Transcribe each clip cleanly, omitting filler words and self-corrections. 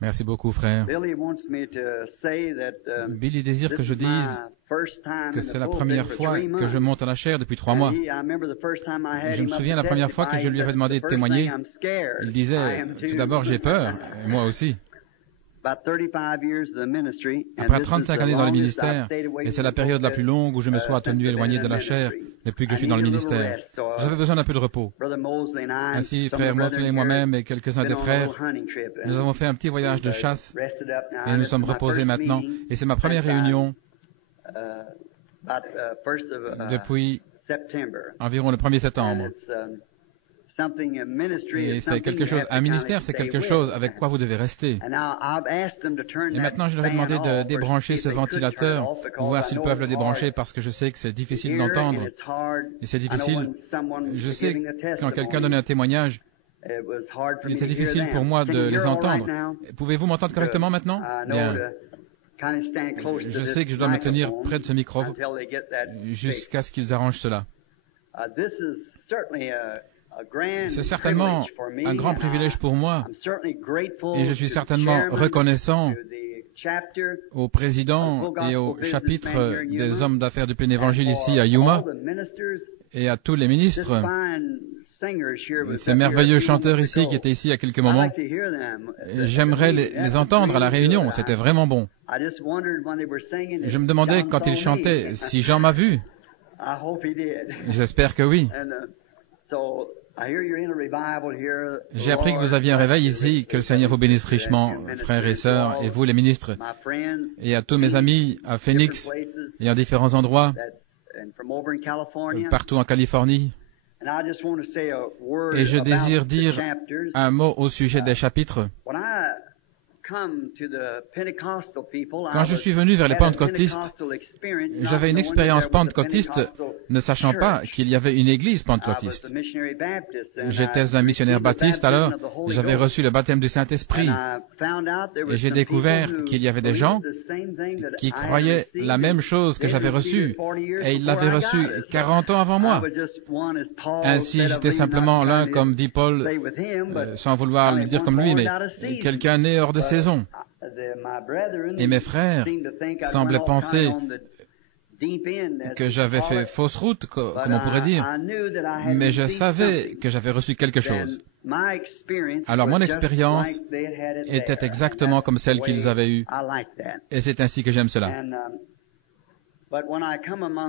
Merci beaucoup, frère. Billy désire que je dise que c'est la première fois que je monte à la chaire depuis 3 mois. Je me souviens la première fois que je lui avais demandé de témoigner. Il disait, tout d'abord, j'ai peur, et moi aussi. Après 35 années dans le ministère, et c'est la période la plus longue où je me sois tenu éloigné de la chair depuis que je suis dans le ministère. J'avais besoin d'un peu de repos. Ainsi, frère Mosley et moi-même et quelques-uns des frères, nous avons fait un petit voyage de chasse et nous sommes reposés maintenant. Et c'est ma première réunion depuis environ le 1er septembre. Et c'est quelque chose, un ministère, c'est quelque chose avec quoi vous devez rester. Et maintenant, je leur ai demandé de débrancher ce ventilateur, pour voir s'ils peuvent le débrancher, parce que je sais que c'est difficile d'entendre. Et c'est difficile. Je sais que quand quelqu'un donne un témoignage, il était difficile pour moi de les entendre. Pouvez-vous m'entendre correctement maintenant? Bien. Je sais que je dois me tenir près de ce micro jusqu'à ce qu'ils arrangent cela. C'est certainement un grand privilège pour moi et je suis certainement reconnaissant au président et au chapitre des hommes d'affaires du plein évangile ici à Yuma et à tous les ministres, ces merveilleux chanteurs ici qui étaient ici il y a quelques moments. J'aimerais les entendre à la réunion, c'était vraiment bon. Je me demandais quand ils chantaient si Jean m'a vu. J'espère que oui. J'ai appris que vous aviez un réveil ici, que le Seigneur vous bénisse richement, frères et sœurs, et vous les ministres, et à tous mes amis à Phoenix et à différents endroits, partout en Californie. Et je désire dire un mot au sujet des chapitres. Quand je suis venu vers les pentecôtistes, j'avais une expérience pentecôtiste ne sachant pas qu'il y avait une église pentecôtiste. J'étais un missionnaire baptiste, alors j'avais reçu le baptême du Saint-Esprit. Et j'ai découvert qu'il y avait des gens qui croyaient la même chose que j'avais reçue. Et ils l'avaient reçue 40 ans avant moi. Ainsi, j'étais simplement l'un, comme dit Paul, sans vouloir le dire comme lui, mais quelqu'un né hors de saison. Et mes frères semblaient penser que j'avais fait fausse route, comme on pourrait dire, mais je savais que j'avais reçu quelque chose. Alors mon expérience était exactement comme celle qu'ils avaient eue, et c'est ainsi que j'aime cela.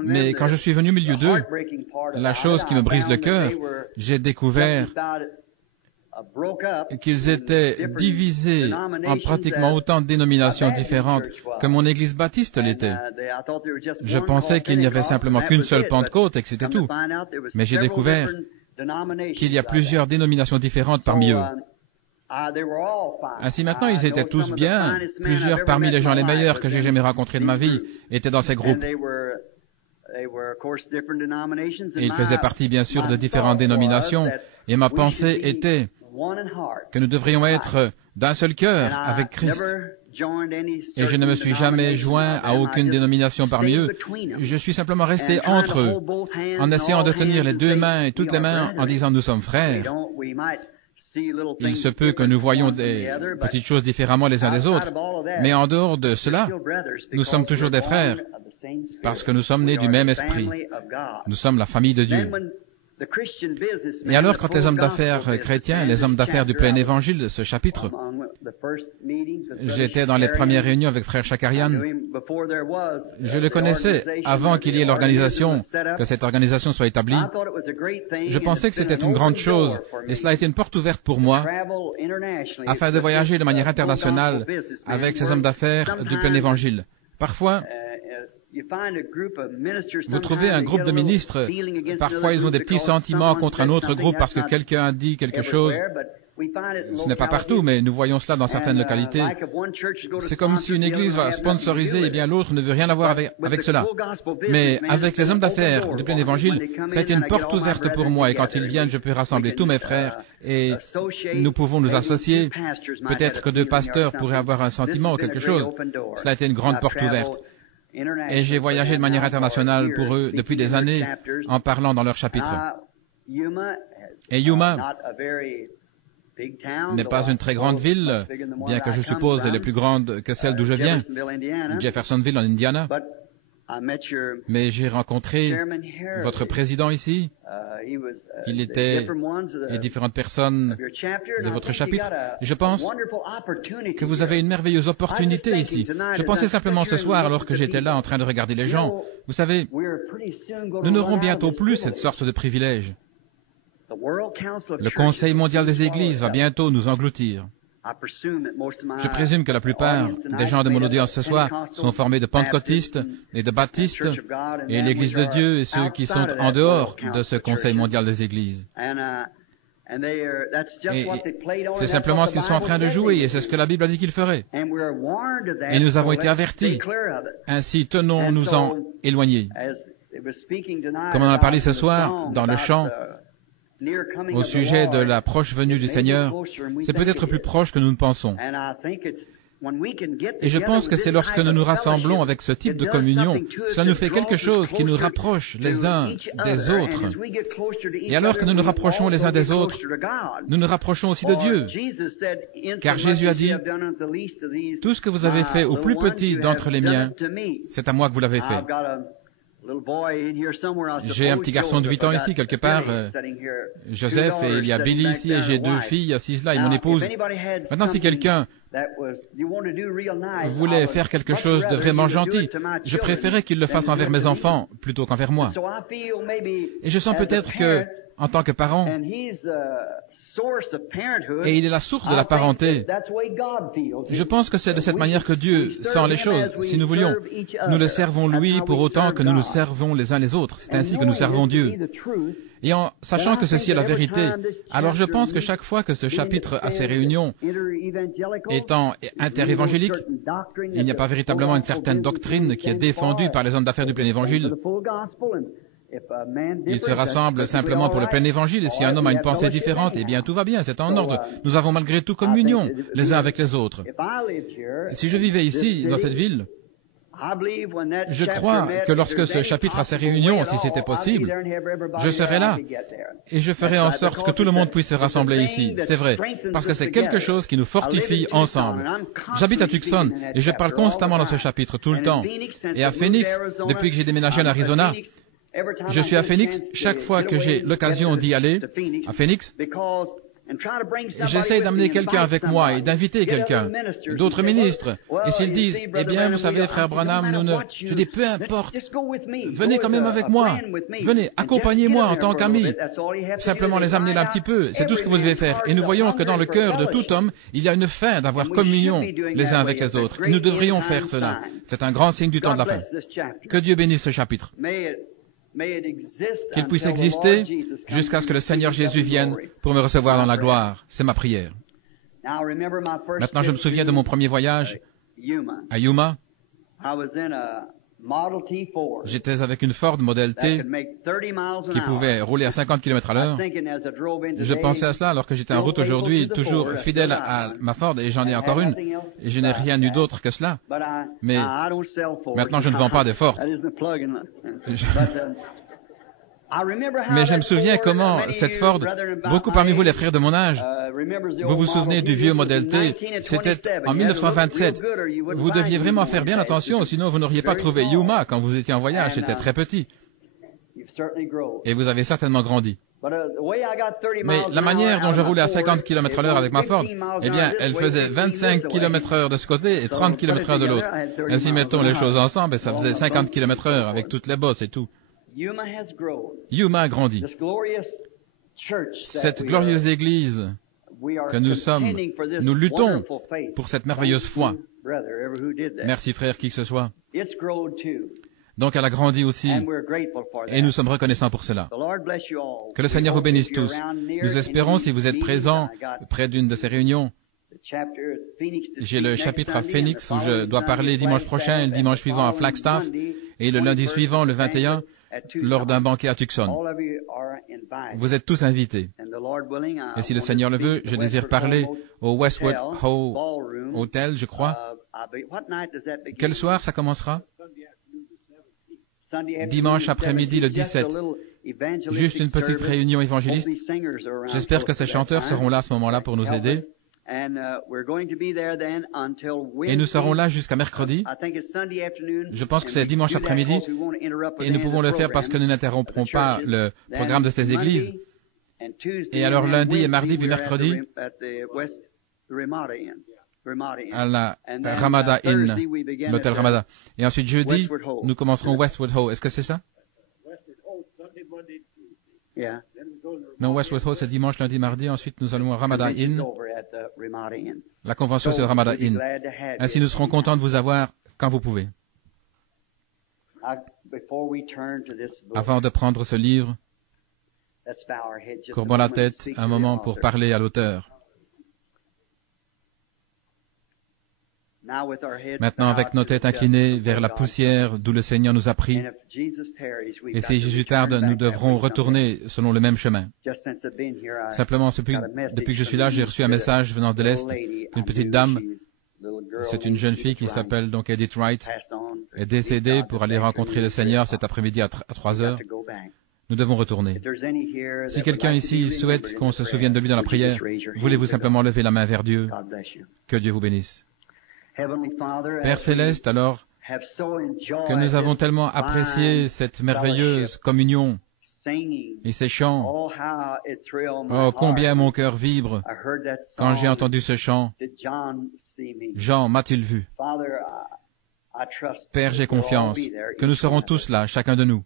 Mais quand je suis venu au milieu d'eux, la chose qui me brise le cœur, j'ai découvert qu'ils étaient divisés en pratiquement autant de dénominations différentes que mon église baptiste l'était. Je pensais qu'il n'y avait simplement qu'une seule Pentecôte et que c'était tout. Mais j'ai découvert qu'il y a plusieurs dénominations différentes parmi eux. Ainsi maintenant, ils étaient tous bien. Plusieurs parmi les gens les meilleurs que j'ai jamais rencontrés de ma vie étaient dans ces groupes. Et ils faisaient partie, bien sûr, de différentes dénominations. Et ma pensée était que nous devrions être d'un seul cœur avec Christ. Et je ne me suis jamais joint à aucune dénomination parmi eux. Je suis simplement resté entre eux, en essayant de tenir les deux mains et toutes les mains en disant « nous sommes frères ». Il se peut que nous voyions des petites choses différemment les uns des autres, mais en dehors de cela, nous sommes toujours des frères, parce que nous sommes nés du même esprit. Nous sommes la famille de Dieu. Et alors, quand les hommes d'affaires chrétiens, les hommes d'affaires du plein évangile, ce chapitre, j'étais dans les premières réunions avec frère Shakarian. Je le connaissais avant qu'il y ait l'organisation, que cette organisation soit établie. Je pensais que c'était une grande chose, et cela a été une porte ouverte pour moi, afin de voyager de manière internationale avec ces hommes d'affaires du plein évangile. Parfois, vous trouvez un groupe de ministres, parfois ils ont des petits sentiments contre un autre groupe parce que quelqu'un a dit quelque chose. Ce n'est pas partout, mais nous voyons cela dans certaines localités. C'est comme si une église va sponsoriser, et bien l'autre ne veut rien avoir avec cela. Mais avec les hommes d'affaires du plein évangile, ça a été une porte ouverte pour moi, et quand ils viennent, je peux rassembler tous mes frères, et nous pouvons nous associer. Peut-être que 2 pasteurs pourraient avoir un sentiment ou quelque chose. Cela a été une grande porte ouverte. Et j'ai voyagé de manière internationale pour eux depuis des années en parlant dans leur chapitre. Et Yuma n'est pas une très grande ville, bien que je suppose elle est plus grande que celle d'où je viens, Jeffersonville en Indiana. Mais j'ai rencontré votre président ici. Il était et différentes personnes de votre chapitre. Je pense que vous avez une merveilleuse opportunité ici. Je pensais simplement ce soir, alors que j'étais là en train de regarder les gens. Vous savez, nous n'aurons bientôt plus cette sorte de privilège. Le Conseil mondial des Églises va bientôt nous engloutir. Je présume que la plupart des gens de mon audience ce soir sont formés de pentecôtistes et de baptistes et l'Église de Dieu et ceux qui sont en dehors de ce Conseil mondial des Églises. Et c'est simplement ce qu'ils sont en train de jouer et c'est ce que la Bible a dit qu'ils feraient. Et nous avons été avertis. Ainsi, tenons-nous-en éloignés. Comme on en a parlé ce soir dans le chant, au sujet de la proche venue du Seigneur, c'est peut-être plus proche que nous ne pensons. Et je pense que c'est lorsque nous nous rassemblons avec ce type de communion, cela nous fait quelque chose qui nous rapproche les uns des autres. Et alors que nous nous rapprochons les uns des autres, nous nous rapprochons aussi de Dieu. Car Jésus a dit, « Tout ce que vous avez fait au plus petit d'entre les miens, c'est à moi que vous l'avez fait. » J'ai un petit garçon de 8 ans ici, quelque part, Joseph, et il y a Billy ici, et j'ai 2 filles assises là, et mon épouse. Maintenant, si quelqu'un voulait faire quelque chose de vraiment gentil, je préférais qu'il le fasse envers mes enfants plutôt qu'envers moi. Et je sens peut-être que, en tant que parent, et il est la source de la parenté, je pense que c'est de cette manière que Dieu sent les choses. Si nous voulions, nous le servons lui pour autant que nous nous servons les uns les autres. C'est ainsi que nous servons Dieu. Et en sachant que ceci est la vérité, alors je pense que chaque fois que ce chapitre a ses réunions, étant interévangélique, il n'y a pas véritablement une certaine doctrine qui est défendue par les hommes d'affaires du plein évangile. Ils se rassemblent simplement pour le plein évangile, et si un homme a une pensée différente, eh bien tout va bien, c'est en ordre. Nous avons malgré tout communion les uns avec les autres. Si je vivais ici, dans cette ville, je crois que lorsque ce chapitre a ses réunions, si c'était possible, je serais là et je ferai en sorte que tout le monde puisse se rassembler ici. C'est vrai, parce que c'est quelque chose qui nous fortifie ensemble. J'habite à Tucson et je parle constamment dans ce chapitre tout le temps. Et à Phoenix, depuis que j'ai déménagé en Arizona, je suis à Phoenix chaque fois que j'ai l'occasion d'y aller, à Phoenix. J'essaie d'amener quelqu'un avec moi et d'inviter quelqu'un, d'autres ministres. Et s'ils disent, eh bien, vous savez, frère Branham, je dis, peu importe, venez quand même avec moi, venez, accompagnez-moi en tant qu'ami. Simplement les amener là un petit peu, c'est tout ce que vous devez faire. Et nous voyons que dans le cœur de tout homme, il y a une faim d'avoir communion les uns avec les autres. Et nous devrions faire cela. C'est un grand signe du temps de la fin. Que Dieu bénisse ce chapitre. Qu'il puisse exister jusqu'à ce que le Seigneur Jésus vienne pour me recevoir dans la gloire. C'est ma prière. Maintenant, je me souviens de mon premier voyage à Yuma. J'étais avec une Ford Model T qui pouvait rouler à 50 km à l'heure. Je pensais à cela alors que j'étais en route aujourd'hui, toujours fidèle à ma Ford, et j'en ai encore une, et je n'ai rien eu d'autre que cela. Mais maintenant, je ne vends pas des Ford. Mais je me souviens comment cette Ford, beaucoup parmi vous les frères de mon âge, vous vous souvenez du vieux Model T, c'était en 1927. Vous deviez vraiment faire bien attention, sinon vous n'auriez pas trouvé Yuma quand vous étiez en voyage, c'était très petit. Et vous avez certainement grandi. Mais la manière dont je roulais à 50 km à l'heure avec ma Ford, eh bien, elle faisait 25 km heure de ce côté et 30 km heure de l'autre. Ainsi, mettons les choses ensemble et ça faisait 50 km heure avec toutes les bosses et tout. Yuma a grandi. Cette glorieuse Église que nous sommes, nous luttons pour cette merveilleuse foi. Merci frère, qui que ce soit. Donc elle a grandi aussi, et nous sommes reconnaissants pour cela. Que le Seigneur vous bénisse tous. Nous espérons, si vous êtes présents près d'une de ces réunions, j'ai le chapitre à Phoenix où je dois parler dimanche prochain et le dimanche suivant à Flagstaff, et le lundi suivant, le 21, lors d'un banquet à Tucson. Vous êtes tous invités. Et si le Seigneur le veut, je désire parler au Westwood Hotel, je crois. Quel soir ça commencera? Dimanche après-midi le 17. juste une petite réunion évangéliste. J'espère que ces chanteurs seront là à ce moment-là pour nous aider. Et nous serons là jusqu'à mercredi. Je pense que c'est dimanche après-midi. Et nous pouvons le faire parce que nous n'interromprons pas le programme de ces églises. Et alors lundi et mardi puis mercredi, à la Ramada Inn, l'hôtel Ramada. Et ensuite jeudi, nous commencerons Westwood Ho. Est-ce que c'est ça? Non, Westwood Ho, c'est dimanche, lundi, mardi. Ensuite, nous allons à Ramada Inn. La convention, c'est au Ramada Inn. Ainsi, nous serons contents de vous avoir quand vous pouvez. Avant de prendre ce livre, courbons la tête un moment pour parler à l'auteur. Maintenant, avec nos têtes inclinées vers la poussière d'où le Seigneur nous a pris, et si Jésus tarde, nous devrons retourner selon le même chemin. Simplement, depuis que je suis là, j'ai reçu un message venant de l'Est d'une petite dame. C'est une jeune fille qui s'appelle donc Edith Wright, est décédée pour aller rencontrer le Seigneur cet après-midi à 3 heures. Nous devons retourner. Si quelqu'un ici souhaite qu'on se souvienne de lui dans la prière, voulez-vous simplement lever la main vers Dieu? Que Dieu vous bénisse. Père Céleste, alors que nous avons tellement apprécié cette merveilleuse communion et ces chants, oh, combien mon cœur vibre quand j'ai entendu ce chant. Jean m'a-t-il vu? Père, j'ai confiance que nous serons tous là, chacun de nous.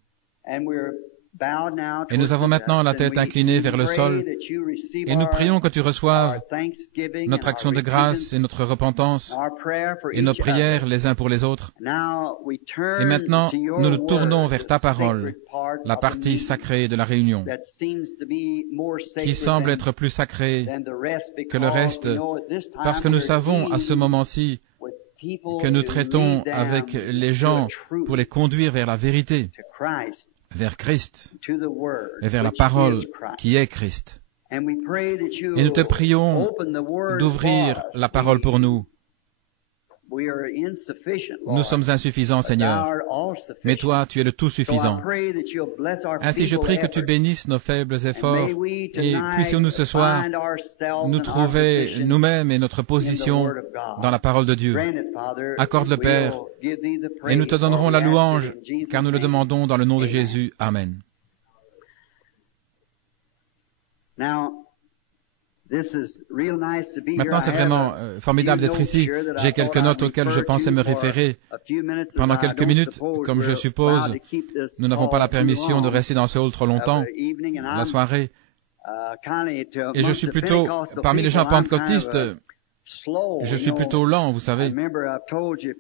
Et nous avons maintenant la tête inclinée vers le sol, et nous prions que tu reçoives notre action de grâce et notre repentance, et nos prières les uns pour les autres. Et maintenant, nous nous tournons vers ta parole, la partie sacrée de la réunion, qui semble être plus sacrée que le reste, parce que nous savons à ce moment-ci que nous traitons avec les gens pour les conduire vers la vérité, vers Christ et vers la parole qui est Christ. Et nous te prions d'ouvrir la parole pour nous. Nous sommes insuffisants, Seigneur, mais toi, tu es le tout-suffisant. Ainsi, je prie que tu bénisses nos faibles efforts et puissions-nous ce soir nous trouver nous-mêmes et notre position dans la parole de Dieu. Accorde le Père, et nous te donnerons la louange, car nous le demandons dans le nom de Jésus. Amen. Maintenant, c'est vraiment formidable d'être ici. J'ai quelques notes auxquelles je pensais me référer pendant quelques minutes. Comme je suppose, nous n'avons pas la permission de rester dans ce hall trop longtemps, la soirée. Et je suis plutôt, parmi les gens pentecôtistes, je suis plutôt lent, vous savez.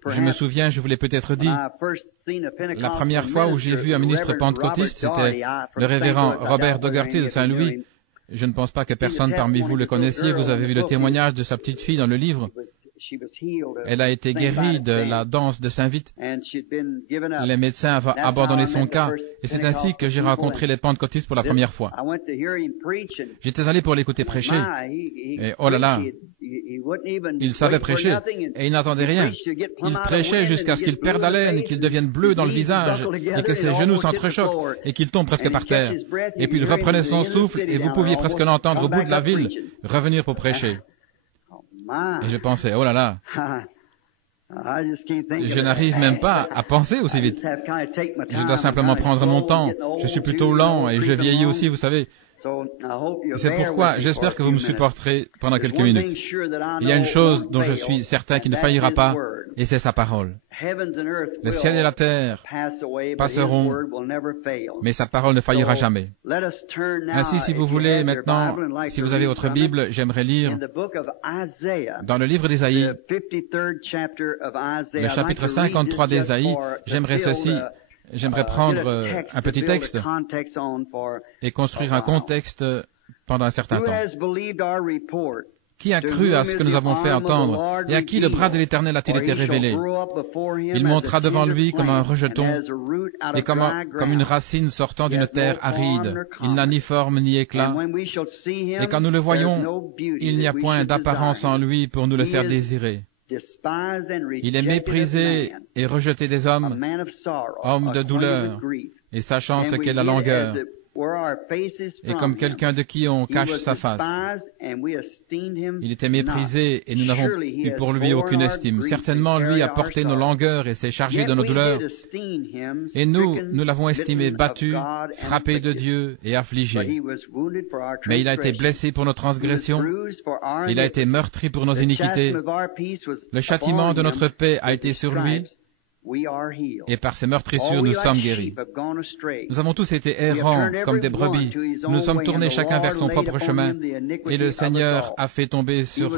Je me souviens, je vous l'ai peut-être dit, la première fois où j'ai vu un ministre pentecôtiste, c'était le révérend Robert Dougherty de Saint-Louis. Je ne pense pas que personne parmi vous le connaissiez. Vous avez vu le témoignage de sa petite fille dans le livre. Elle a été guérie de la danse de Saint-Vite. Les médecins avaient abandonné son cas. Et c'est ainsi que j'ai rencontré les pentecôtistes pour la première fois. J'étais allé pour l'écouter prêcher. Et oh là là, il savait prêcher. Et il n'entendait rien. Il prêchait jusqu'à ce qu'il perde haleine et qu'il devienne bleu dans le visage et que ses genoux s'entrechoquent et qu'il tombe presque par terre. Et puis il reprenait son souffle et vous pouviez presque l'entendre au bout de la ville revenir pour prêcher. Et je pensais, oh là là, je n'arrive même pas à penser aussi vite. Je dois simplement prendre mon temps. Je suis plutôt lent et je vieillis aussi, vous savez. C'est pourquoi j'espère que vous me supporterez pendant quelques minutes. Il y a une chose dont je suis certain qui ne faillira pas, et c'est sa parole. Le ciel et la terre passeront, mais sa parole ne faillira jamais. Ainsi, si vous voulez maintenant, si vous avez votre Bible, j'aimerais lire dans le livre d'Ésaïe, le chapitre 53 d'Ésaïe, j'aimerais prendre un petit texte et construire un contexte pendant un certain temps. Qui a cru à ce que nous avons fait entendre, et à qui le bras de l'Éternel a-t-il été révélé? Il montera devant lui comme un rejeton, et comme une racine sortant d'une terre aride. Il n'a ni forme ni éclat, et quand nous le voyons, il n'y a point d'apparence en lui pour nous le faire désirer. Il est méprisé et rejeté des hommes, homme de douleur, et sachant ce qu'est la longueur, et comme quelqu'un de qui on cache sa face. Il était méprisé et nous n'avons eu pour lui aucune estime. Certainement, lui a porté nos langueurs et s'est chargé de nos douleurs. Et nous l'avons estimé battu, frappé de Dieu et affligé. Mais il a été blessé pour nos transgressions, il a été meurtri pour nos iniquités. Le châtiment de notre paix a été sur lui, et par ses meurtrissures nous sommes guéris. Nous avons tous été errants comme des brebis. Nous nous sommes tournés chacun vers son propre chemin, et le Seigneur a fait tomber sur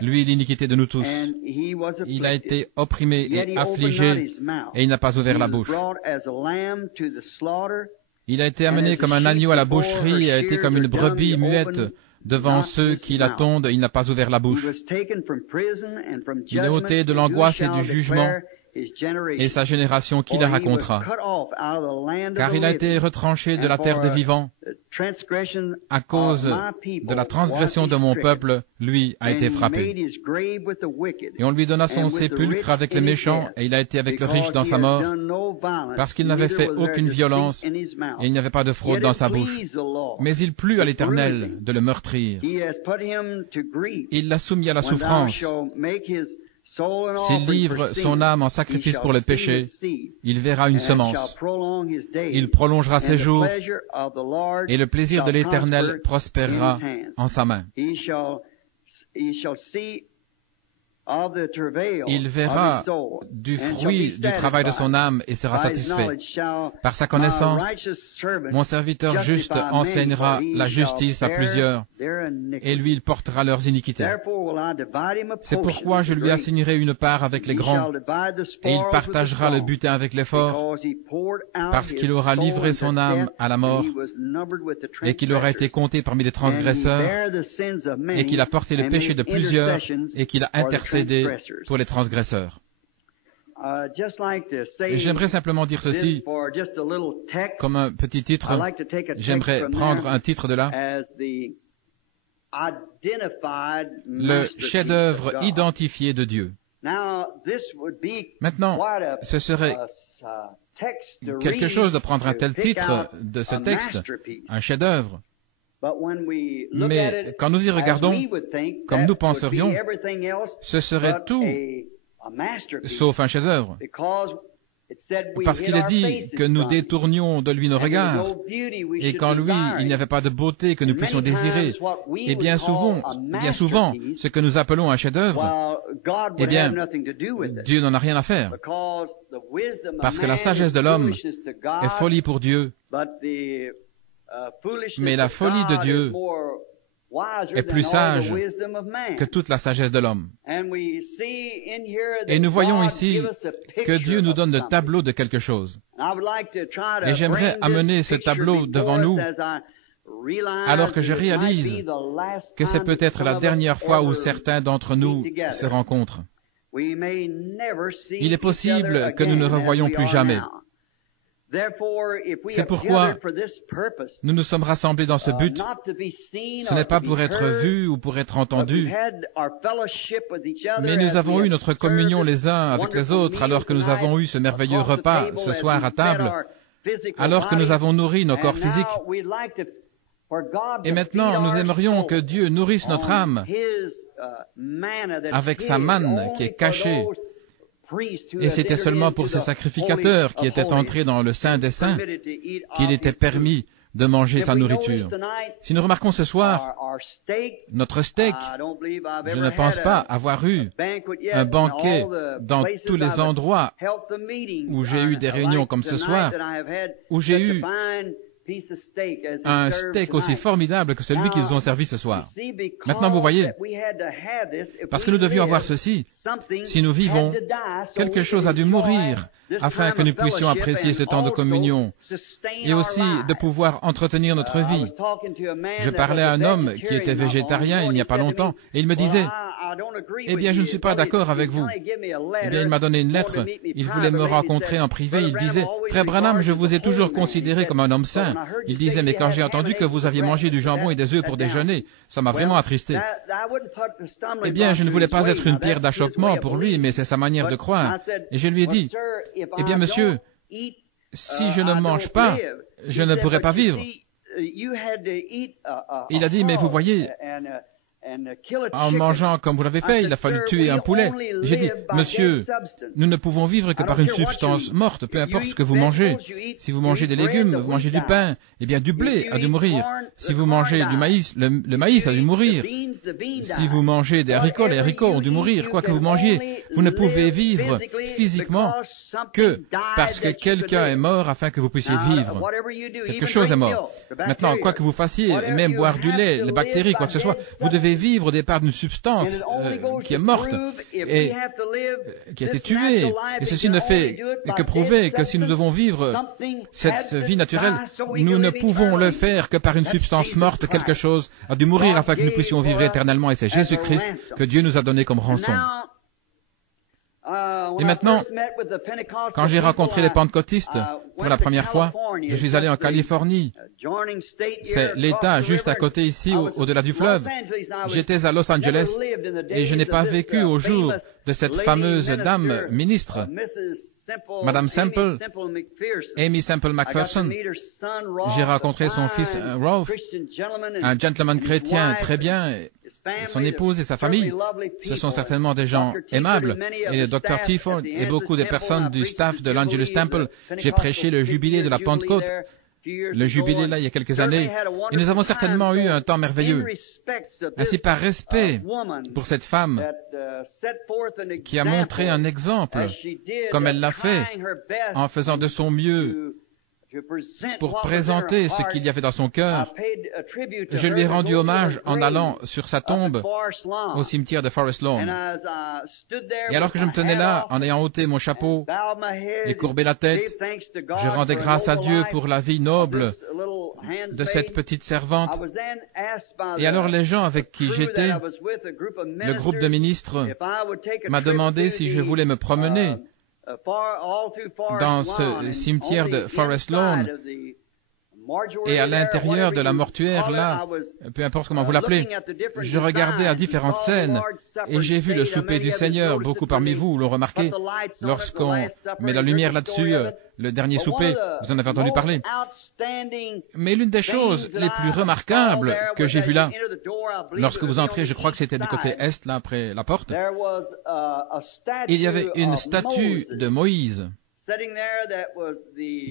lui l'iniquité de nous tous. Il a été opprimé et affligé, et il n'a pas ouvert la bouche. Il a été amené comme un agneau à la boucherie et a été comme une brebis muette devant ceux qui la tondent, il n'a pas ouvert la bouche. Il est ôté de l'angoisse et du jugement, et sa génération qui la racontera? Car il a été retranché de la terre des vivants. À cause de la transgression de mon peuple, lui a été frappé. Et on lui donna son sépulcre avec les méchants, et il a été avec le riche dans sa mort, parce qu'il n'avait fait aucune violence, et il n'y avait pas de fraude dans sa bouche. Mais il plut à l'Éternel de le meurtrir. Il l'a soumis à la souffrance. S'il livre son âme en sacrifice pour le péché, il verra une semence. Il prolongera ses jours, et le plaisir de l'Éternel prospérera en sa main. Il verra du fruit du travail de son âme et sera satisfait. Par sa connaissance, mon serviteur juste enseignera la justice à plusieurs, et lui il portera leurs iniquités. C'est pourquoi je lui assignerai une part avec les grands, et il partagera le butin avec les forts, parce qu'il aura livré son âme à la mort, et qu'il aura été compté parmi les transgresseurs, et qu'il a porté le péché de plusieurs, et qu'il a intercédé pour les transgresseurs. Et j'aimerais simplement dire ceci, comme un petit titre. J'aimerais prendre un titre de là. Le chef-d'œuvre identifié de Dieu. Maintenant, ce serait quelque chose de prendre un tel titre de ce texte, un chef-d'œuvre. Mais quand nous y regardons, comme nous penserions, ce serait tout sauf un chef-d'œuvre. Parce qu'il est dit que nous détournions de lui nos regards, et qu'en lui, il n'y avait pas de beauté que nous puissions désirer. Et bien souvent, ce que nous appelons un chef-d'œuvre, eh bien, Dieu n'en a rien à faire. Parce que la sagesse de l'homme est folie pour Dieu, mais la folie de Dieu est plus sage que toute la sagesse de l'homme. Et nous voyons ici que Dieu nous donne le tableau de quelque chose. Et j'aimerais amener ce tableau devant nous alors que je réalise que c'est peut-être la dernière fois où certains d'entre nous se rencontrent. Il est possible que nous ne revoyions plus jamais. C'est pourquoi nous nous sommes rassemblés dans ce but. Ce n'est pas pour être vus ou pour être entendus, mais nous avons eu notre communion les uns avec les autres alors que nous avons eu ce merveilleux repas ce soir à table, alors que nous avons nourri nos corps physiques. Et maintenant, nous aimerions que Dieu nourrisse notre âme avec sa manne qui est cachée. Et c'était seulement pour ces sacrificateurs qui étaient entrés dans le Saint des Saints qu'il était permis de manger sa nourriture. Si nous remarquons ce soir, notre steak, je ne pense pas avoir eu un banquet dans tous les endroits où j'ai eu des réunions comme ce soir, où j'ai eu un steak aussi formidable que celui qu'ils ont servi ce soir. Maintenant, vous voyez, parce que nous devions avoir ceci, si nous vivons, quelque chose a dû mourir afin que nous puissions apprécier ce temps de communion et aussi de pouvoir entretenir notre vie. Je parlais à un homme qui était végétarien il n'y a pas longtemps et il me disait, « Eh bien, je ne suis pas d'accord avec vous. » Eh bien, il m'a donné une lettre. Il voulait me rencontrer en privé. Il disait, « Frère Branham, je vous ai toujours considéré comme un homme saint. » Il disait, « Mais quand j'ai entendu que vous aviez mangé du jambon et des œufs pour déjeuner, ça m'a vraiment attristé. » Eh bien, je ne voulais pas être une pierre d'achoppement pour lui, mais c'est sa manière de croire. Et je lui ai dit, « Eh bien, monsieur, si je ne mange pas, je ne pourrai pas vivre. » Il a dit, mais vous voyez, en mangeant comme vous l'avez fait, il a fallu tuer un poulet. J'ai dit, monsieur, nous ne pouvons vivre que par une substance morte, peu importe ce que vous mangez. Si vous mangez des légumes, vous mangez du pain, eh bien du blé a dû mourir. Si vous mangez du maïs, le maïs a dû mourir. Si vous mangez des haricots, les haricots ont dû mourir. Quoi que vous mangiez, vous ne pouvez vivre physiquement que parce que quelqu'un est mort afin que vous puissiez vivre. Quelque chose est mort. Maintenant, quoi que vous fassiez, et même boire du lait, les bactéries, quoi que ce soit, vous devez vivre au départ d'une substance qui est morte et qui a été tuée. Et ceci ne fait que prouver que si nous devons vivre cette vie naturelle, nous ne pouvons le faire que par une substance morte. Quelque chose a dû mourir afin que nous puissions vivre éternellement. Et c'est Jésus-Christ que Dieu nous a donné comme rançon. Et maintenant, quand j'ai rencontré les pentecôtistes pour la première fois, je suis allé en Californie. C'est l'État juste à côté ici, au-delà du fleuve. J'étais à Los Angeles et je n'ai pas vécu au jour de cette fameuse dame ministre, Madame Semple, Amy Semple McPherson. J'ai rencontré son fils Rolf, un gentleman chrétien très bien, son épouse et sa famille. Ce sont certainement des gens aimables. Et le Dr. Tiford et beaucoup des personnes du staff de l'Angelus Temple. J'ai prêché le jubilé de la Pentecôte. Le jubilé là il y a quelques années. Et nous avons certainement eu un temps merveilleux. Ainsi par respect pour cette femme qui a montré un exemple, comme elle l'a fait, en faisant de son mieux pour présenter ce qu'il y avait dans son cœur. Je lui ai rendu hommage en allant sur sa tombe au cimetière de Forest Lawn. Et alors que je me tenais là, en ayant ôté mon chapeau et courbé la tête, je rendais grâce à Dieu pour la vie noble de cette petite servante. Et alors les gens avec qui j'étais, le groupe de ministres, m'a demandé si je voulais me promener dans ce cimetière de Forest Lawn et à l'intérieur de la mortuaire, là, peu importe comment vous l'appelez, je regardais à différentes scènes et j'ai vu le souper du Seigneur. Beaucoup parmi vous l'ont remarqué lorsqu'on met la lumière là-dessus, le dernier souper, vous en avez entendu parler. Mais l'une des choses les plus remarquables que j'ai vues là, lorsque vous entrez, je crois que c'était du côté est, là, après la porte, il y avait une statue de Moïse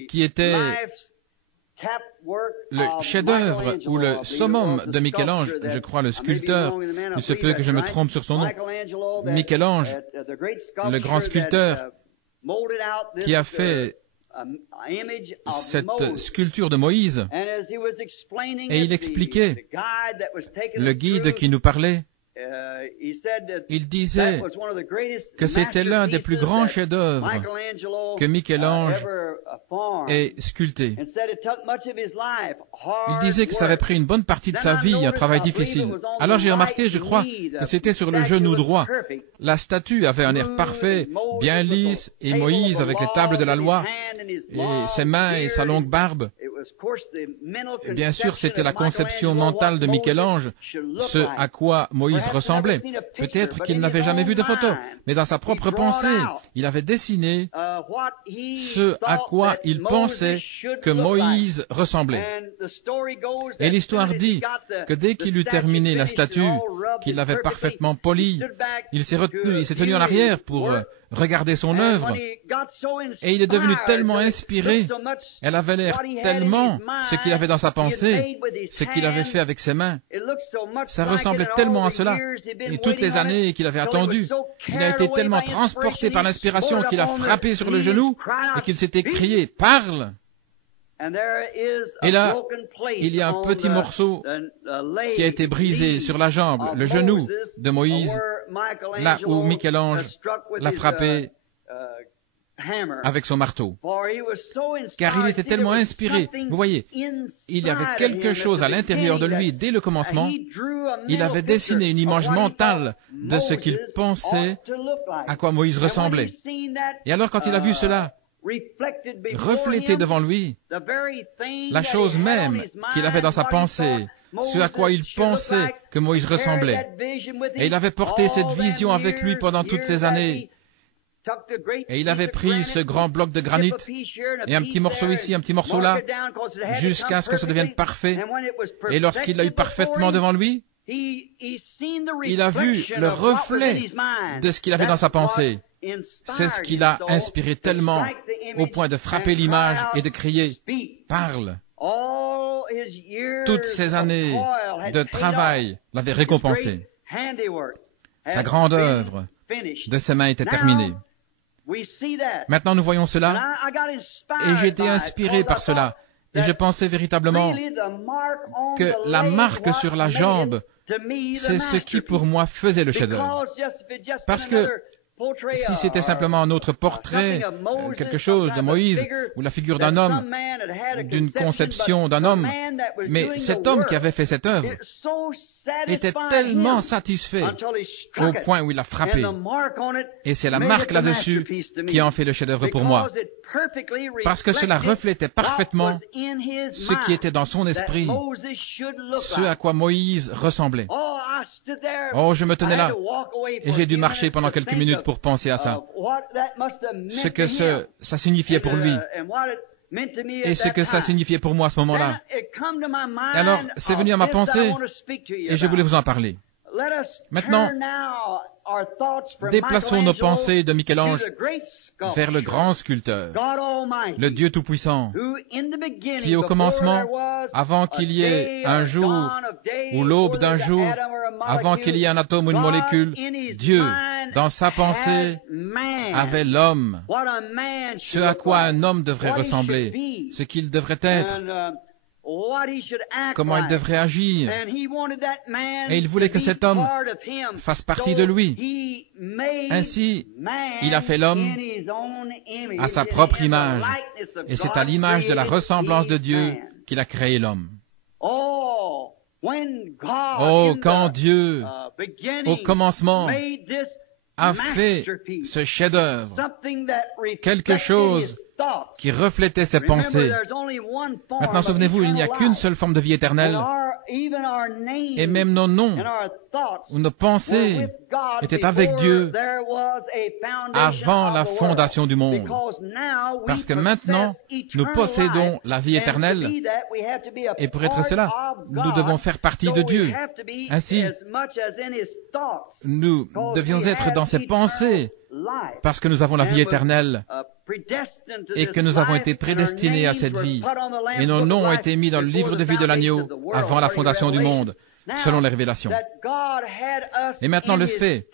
qui était le chef-d'œuvre ou le summum de Michel-Ange, je crois le sculpteur, il se peut que je me trompe sur son nom, Michel-Ange, le grand sculpteur qui a fait cette sculpture de Moïse, et il expliquait, le guide qui nous parlait, il disait que c'était l'un des plus grands chefs-d'œuvre que Michel-Ange ait sculpté. Il disait que ça avait pris une bonne partie de sa vie, un travail difficile. Alors j'ai remarqué, je crois, que c'était sur le genou droit. La statue avait un air parfait, bien lisse, et Moïse avec les tables de la loi, et ses mains et sa longue barbe. Et bien sûr, c'était la conception mentale de Michel-Ange, ce à quoi Moïse ressemblait. Peut-être qu'il n'avait jamais vu de photo, mais dans sa propre pensée, il avait dessiné ce à quoi il pensait que Moïse ressemblait. Et l'histoire dit que dès qu'il eut terminé la statue, qu'il l'avait parfaitement polie, il s'est tenu en arrière pour regarder son œuvre, et il est devenu tellement inspiré, elle avait l'air tellement ce qu'il avait dans sa pensée, ce qu'il avait fait avec ses mains. Ça ressemblait tellement à cela, et toutes les années qu'il avait attendu, il a été tellement transporté par l'inspiration qu'il a frappé sur le genou, et qu'il s'est écrié « Parle !» Et là, il y a un petit morceau qui a été brisé sur la jambe, le genou de Moïse, là où Michel-Ange l'a frappé avec son marteau. Car il était tellement inspiré. Vous voyez, il y avait quelque chose à l'intérieur de lui dès le commencement. Il avait dessiné une image mentale de ce qu'il pensait à quoi Moïse ressemblait. Et alors quand il a vu cela, refléter devant lui la chose même qu'il avait dans sa pensée, ce à quoi il pensait que Moïse ressemblait. Et il avait porté cette vision avec lui pendant toutes ces années. Et il avait pris ce grand bloc de granit, et un petit morceau ici, un petit morceau là, jusqu'à ce que ça devienne parfait. Et lorsqu'il l'a eu parfaitement devant lui, il a vu le reflet de ce qu'il avait dans sa pensée. C'est ce qui l'a inspiré tellement au point de frapper l'image et de crier « Parle !» Toutes ces années de travail l'avaient récompensé. Sa grande œuvre de ses mains était terminée. Maintenant, nous voyons cela, et j'ai été inspiré par cela. Et je pensais véritablement que la marque sur la jambe, c'est ce qui pour moi faisait le chef-d'œuvre. Parce que si c'était simplement un autre portrait, quelque chose de Moïse, ou la figure d'un homme, d'une conception d'un homme, mais cet homme qui avait fait cette œuvre était tellement satisfait au point où il a frappé. Et c'est la marque là-dessus qui en fait le chef-d'œuvre pour moi. Parce que cela reflétait parfaitement ce qui était dans son esprit, ce à quoi Moïse ressemblait. Oh, je me tenais là, et j'ai dû marcher pendant quelques minutes pour penser à ça. Ce que ça signifiait pour lui, et ce que ça signifiait pour moi à ce moment-là. Alors, c'est venu à ma pensée, et je voulais vous en parler. Maintenant, déplaçons nos pensées de Michel-Ange vers le grand sculpteur, le Dieu Tout-Puissant, qui au commencement, avant qu'il y ait un jour ou l'aube d'un jour, avant qu'il y ait un atome ou une molécule, Dieu, dans sa pensée, avait l'homme, ce à quoi un homme devrait ressembler, ce qu'il devrait être, comment il devrait agir. Et il voulait que cet homme fasse partie de lui. Ainsi, il a fait l'homme à sa propre image. Et c'est à l'image de la ressemblance de Dieu qu'il a créé l'homme. Oh, quand Dieu, au commencement, a fait ce chef-d'œuvre, quelque chose qui reflétait ses pensées. Maintenant, souvenez-vous, il n'y a qu'une seule forme de vie éternelle, et même nos noms ou nos pensées étaient avec Dieu avant la fondation du monde. Parce que maintenant, nous possédons la vie éternelle, et pour être cela, nous devons faire partie de Dieu. Ainsi, nous devions être dans ses pensées, parce que nous avons la vie éternelle et que nous avons été prédestinés à cette vie. Et nos noms ont été mis dans le livre de vie de l'agneau avant la fondation du monde, selon les révélations. Et maintenant, le fait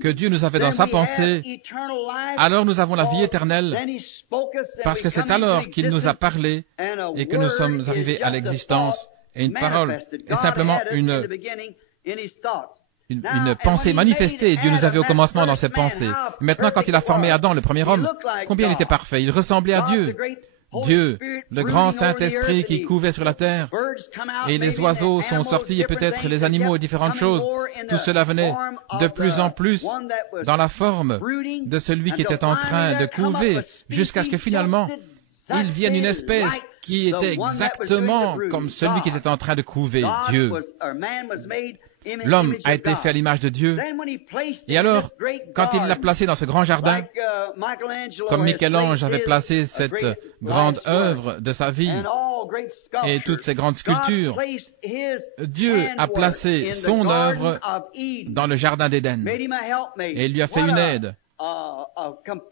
que Dieu nous avait dans sa pensée, alors nous avons la vie éternelle, parce que c'est alors qu'il nous a parlé et que nous sommes arrivés à l'existence. Et une parole est simplement une pensée manifestée. Dieu nous avait au commencement dans ses pensées. Maintenant, quand il a formé Adam, le premier homme, combien il était parfait. Il ressemblait à Dieu. Dieu, le grand Saint-Esprit qui couvait sur la terre, et les oiseaux sont sortis, et peut-être les animaux et différentes choses. Tout cela venait de plus en plus dans la forme de celui qui était en train de couver, jusqu'à ce que finalement, il vienne une espèce qui était exactement comme celui qui était en train de couver, Dieu. L'homme a été fait à l'image de Dieu. Et alors, quand il l'a placé dans ce grand jardin, comme Michel-Ange avait placé cette grande œuvre de sa vie et toutes ces grandes sculptures, Dieu a placé son œuvre dans le jardin d'Éden. Et il lui a fait une aide.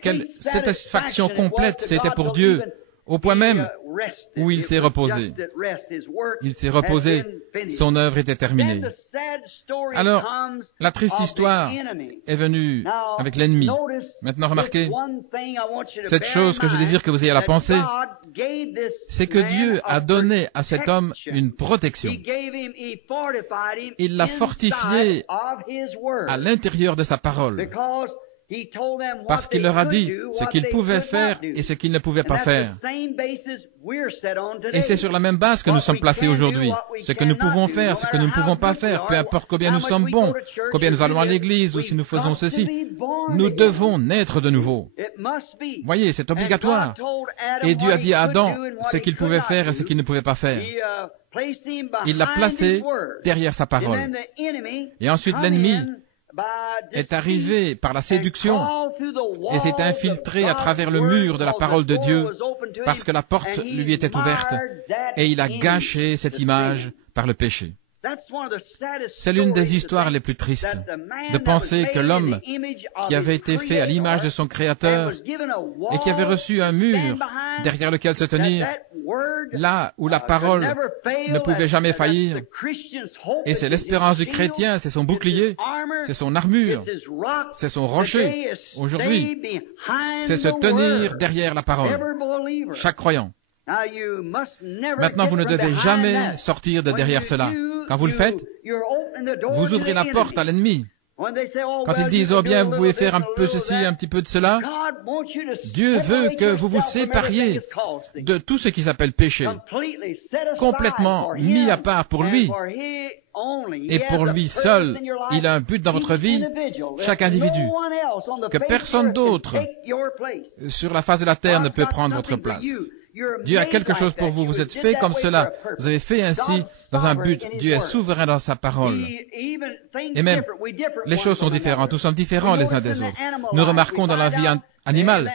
Quelle satisfaction complète c'était pour Dieu, au point même où il s'est reposé. Il s'est reposé, son œuvre était terminée. Alors, la triste histoire est venue avec l'ennemi. Maintenant, remarquez, cette chose que je désire que vous ayez à la pensée, c'est que Dieu a donné à cet homme une protection. Il l'a fortifié à l'intérieur de sa parole. Parce qu'il leur a dit ce qu'ils pouvaient faire et ce qu'ils ne pouvaient pas faire. Et c'est sur la même base que nous sommes placés aujourd'hui. Ce que nous pouvons faire, ce que nous ne pouvons pas faire, peu importe combien nous sommes bons, combien nous allons à l'église ou si nous faisons ceci, nous devons naître de nouveau. Voyez, c'est obligatoire. Et Dieu a dit à Adam ce qu'il pouvait faire et ce qu'il ne pouvait pas faire. Il l'a placé derrière sa parole. Et ensuite l'ennemi est arrivé par la séduction et s'est infiltré à travers le mur de la parole de Dieu parce que la porte lui était ouverte et il a gâché cette image par le péché. C'est l'une des histoires les plus tristes, de penser que l'homme qui avait été fait à l'image de son Créateur et qui avait reçu un mur derrière lequel se tenir, là où la parole ne pouvait jamais faillir, et c'est l'espérance du chrétien, c'est son bouclier, c'est son armure, c'est son rocher. Aujourd'hui, c'est se tenir derrière la parole, chaque croyant. Maintenant, vous ne devez jamais sortir de derrière cela. Quand vous le faites, vous ouvrez la porte à l'ennemi. Quand ils disent, oh bien, vous pouvez faire un peu ceci, un petit peu de cela, Dieu veut que vous vous sépariez de tout ce qui s'appelle péché, complètement mis à part pour lui. Et pour lui seul, il a un but dans votre vie, chaque individu, que personne d'autre sur la face de la terre ne peut prendre votre place. Dieu a quelque chose pour vous, vous êtes fait comme cela, vous avez fait ainsi dans un but, Dieu est souverain dans sa parole. Et même, les choses sont différentes, nous sommes différents les uns des autres. Nous remarquons dans la vie animale,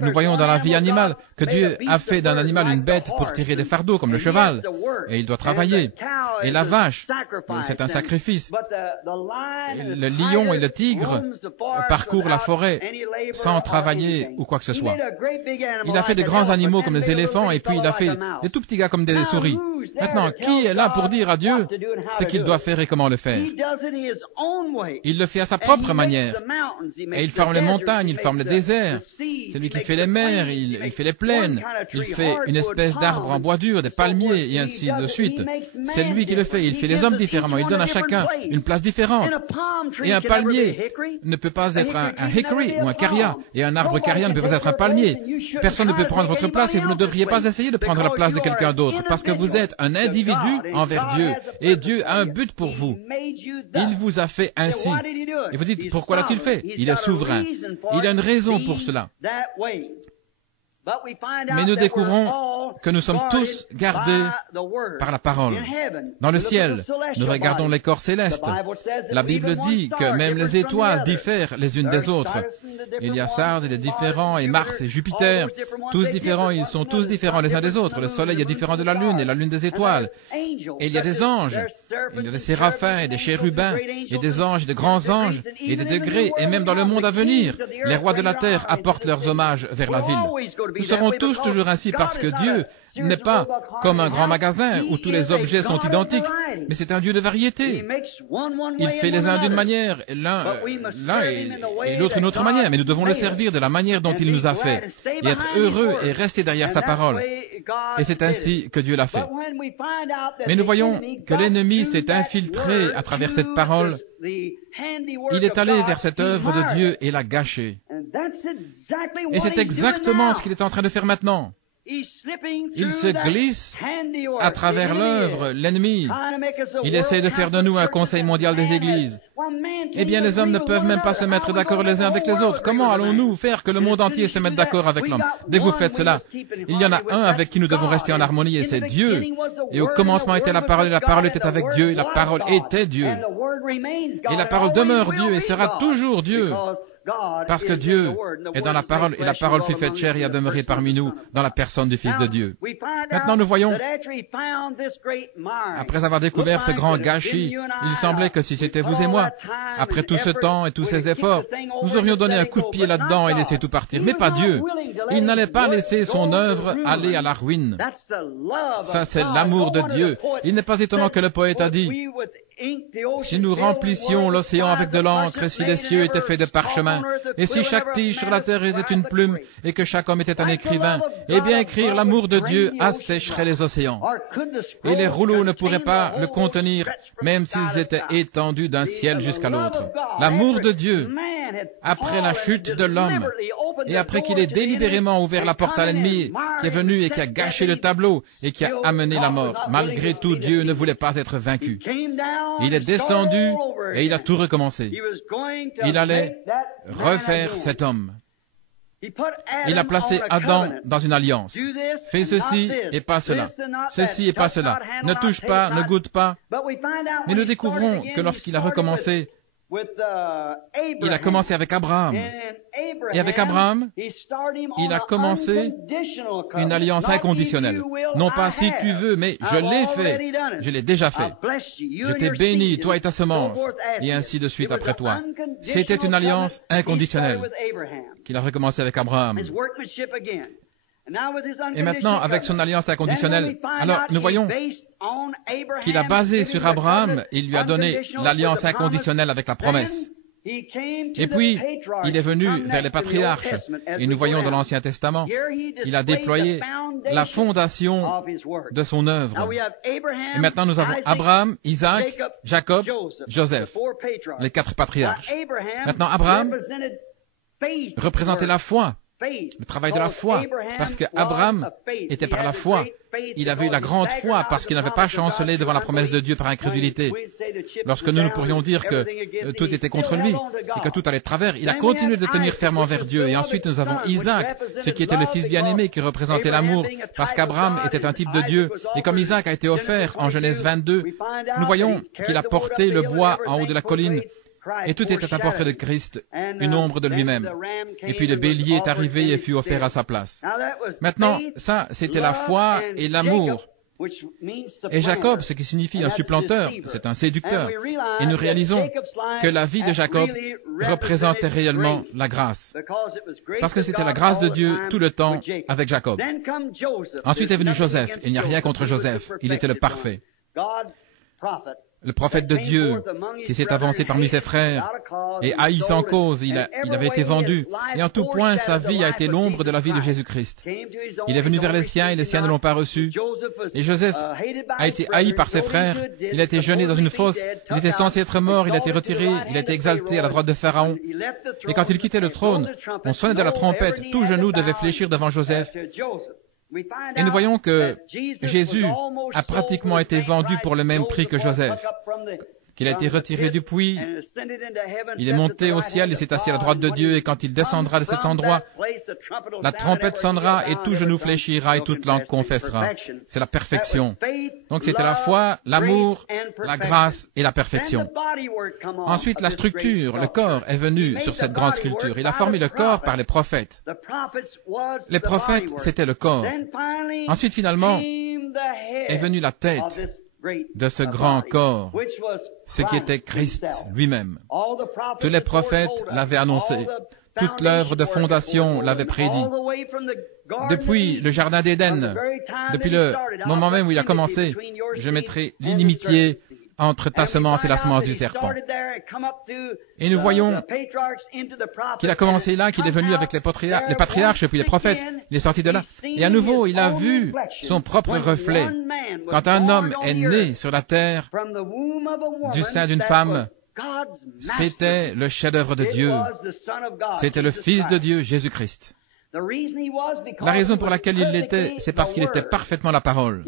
nous voyons dans la vie animale que Dieu a fait d'un animal une bête pour tirer des fardeaux, comme le cheval, et il doit travailler. Et la vache, c'est un sacrifice. Le lion et le tigre parcourent la forêt sans travailler ou quoi que ce soit. Il a fait de grands animaux comme les éléphants, et puis il a fait des tout petits gars comme des souris. Maintenant, qui est là pour dire à Dieu ce qu'il doit faire et comment le faire? Il le fait à sa propre manière. Et il forme les montagnes, il forme le désert. C'est lui qui fait les mers, il fait les plaines. Il fait une espèce d'arbre en bois dur, des palmiers, et ainsi de suite. C'est lui qui le fait. Il fait les hommes différemment. Il donne à chacun une place différente. Et un palmier ne peut pas être un hickory ou un caria. Et un arbre caria ne peut pas être un palmier. Personne ne peut prendre votre place et vous ne devriez pas essayer de prendre la place de quelqu'un d'autre. Parce que vous êtes un individu envers Dieu. Et Dieu a un but pour vous. Il vous a fait ainsi. Et vous dites, pourquoi l'a-t-il fait? Il est souverain. Il a une raison pour cela. Mais nous découvrons que nous sommes tous gardés par la parole. Dans le ciel, nous regardons les corps célestes. La Bible dit que même les étoiles diffèrent les unes des autres. Il y a Sardes, il est différent, et Mars et Jupiter, tous différents, ils sont tous différents les uns des autres. Le soleil est différent de la lune et la lune des étoiles. Et il y a des anges, il y a des séraphins et des chérubins, et des anges, des grands anges, et des degrés, et même dans le monde à venir, les rois de la terre apportent leurs hommages vers la ville. Nous serons tous toujours ainsi parce que Dieu n'est pas comme un grand magasin où tous les objets sont identiques, mais c'est un Dieu de variété. Il fait les uns d'une manière, l'un et l'autre d'une autre manière, mais nous devons le servir de la manière dont il nous a fait, et être heureux et rester derrière sa parole. Et c'est ainsi que Dieu l'a fait. Mais nous voyons que l'ennemi s'est infiltré à travers cette parole. Il est allé vers cette œuvre de Dieu et l'a gâchée. Et c'est exactement ce qu'il est en train de faire maintenant. Il se glisse à travers l'œuvre, l'ennemi. Il essaie de faire de nous un conseil mondial des églises. Eh bien, les hommes ne peuvent même pas se mettre d'accord les uns avec les autres. Comment allons-nous faire que le monde entier se mette d'accord avec l'homme? Dès que vous faites cela, il y en a un avec qui nous devons rester en harmonie, et c'est Dieu. Et au commencement était la parole, et la parole était avec Dieu, et la parole était Dieu. Et la parole demeure Dieu, et sera toujours Dieu. Parce que Dieu est dans la parole, et la parole fut faite chair et a demeuré parmi nous dans la personne du Fils de Dieu. Maintenant, nous voyons, après avoir découvert ce grand gâchis, il semblait que si c'était vous et moi, après tout ce temps et tous ces efforts, nous aurions donné un coup de pied là-dedans et laissé tout partir. Mais pas Dieu. Il n'allait pas laisser son œuvre aller à la ruine. Ça, c'est l'amour de Dieu. Il n'est pas étonnant que le poète a dit, si nous remplissions l'océan avec de l'encre, et si les cieux étaient faits de parchemin, et si chaque tige sur la terre était une plume, et que chaque homme était un écrivain, eh bien écrire l'amour de Dieu assécherait les océans. Et les rouleaux ne pourraient pas le contenir, même s'ils étaient étendus d'un ciel jusqu'à l'autre. L'amour de Dieu, après la chute de l'homme, et après qu'il ait délibérément ouvert la porte à l'ennemi, qui est venu et qui a gâché le tableau, et qui a amené la mort, malgré tout, Dieu ne voulait pas être vaincu. Il est descendu et il a tout recommencé. Il allait refaire cet homme. Il a placé Adam dans une alliance. Fais ceci et pas cela. Ceci et pas cela. Ne touche pas, ne goûte pas. Mais nous découvrons que lorsqu'il a recommencé, Il a commencé avec Abraham. Et avec Abraham, il a commencé une alliance inconditionnelle. Non pas si tu veux, mais je l'ai fait. Je l'ai déjà fait. Je t'ai béni, toi et ta semence, et ainsi de suite après toi. C'était une alliance inconditionnelle qu'il a recommencé avec Abraham. Et maintenant, avec son alliance inconditionnelle, alors nous voyons qu'il a basé sur Abraham, il lui a donné l'alliance inconditionnelle avec la promesse. Et puis, il est venu vers les patriarches, et nous voyons dans l'Ancien Testament, il a déployé la fondation de son œuvre. Et maintenant, nous avons Abraham, Isaac, Jacob, Joseph, les 4 patriarches. Maintenant, Abraham représentait la foi, le travail de la foi, parce que Abraham était par la foi. Il avait eu la grande foi parce qu'il n'avait pas chancelé devant la promesse de Dieu par incrédulité. Lorsque nous pourrions dire que tout était contre lui et que tout allait de travers, il a continué de tenir ferme envers Dieu. Et ensuite, nous avons Isaac, ce qui était le fils bien-aimé qui représentait l'amour, parce qu'Abraham était un type de Dieu. Et comme Isaac a été offert en Genèse 22, nous voyons qu'il a porté le bois en haut de la colline. Et tout était un portrait de Christ, une ombre de lui-même. Et puis le bélier est arrivé et fut offert à sa place. Maintenant, ça, c'était la foi et l'amour. Et Jacob, ce qui signifie un supplanteur, c'est un séducteur. Et nous réalisons que la vie de Jacob représentait réellement la grâce. Parce que c'était la grâce de Dieu tout le temps avec Jacob. Ensuite est venu Joseph. Il n'y a rien contre Joseph. Il était le parfait. Le prophète de Dieu qui s'est avancé parmi ses frères et haï sans cause, il avait été vendu. Et en tout point, sa vie a été l'ombre de la vie de Jésus-Christ. Il est venu vers les siens et les siens ne l'ont pas reçu. Et Joseph a été haï par ses frères. Il a été jeté dans une fosse. Il était censé être mort. Il a été retiré. Il a été exalté à la droite de Pharaon. Et quand il quittait le trône, on sonnait de la trompette. Tout genou devait fléchir devant Joseph. Et nous voyons que Jésus a pratiquement été vendu pour le même prix que Joseph, qu'il a été retiré du puits, il est monté au ciel, il s'est assis à la droite de Dieu, et quand il descendra de cet endroit, la trompette sonnera et tout genou fléchira et toute langue confessera. C'est la perfection. Donc c'était la foi, l'amour, la grâce et la perfection. Ensuite, la structure, le corps est venu sur cette grande sculpture. Il a formé le corps par les prophètes. Les prophètes, c'était le corps. Ensuite, finalement, est venue la tête de ce grand corps, ce qui était Christ lui-même. Tous les prophètes l'avaient annoncé. Toute l'œuvre de fondation l'avait prédit. Depuis le jardin d'Éden, depuis le moment même où il a commencé, je mettrai l'inimitié entre ta semence et la semence du serpent. Et nous voyons qu'il a commencé là, qu'il est venu avec les patriarches et puis les prophètes. Il est sorti de là. Et à nouveau, il a vu son propre reflet. Quand un homme est né sur la terre du sein d'une femme, c'était le chef-d'œuvre de Dieu. C'était le Fils de Dieu, Jésus-Christ. La raison pour laquelle il l'était, c'est parce qu'il était parfaitement la parole.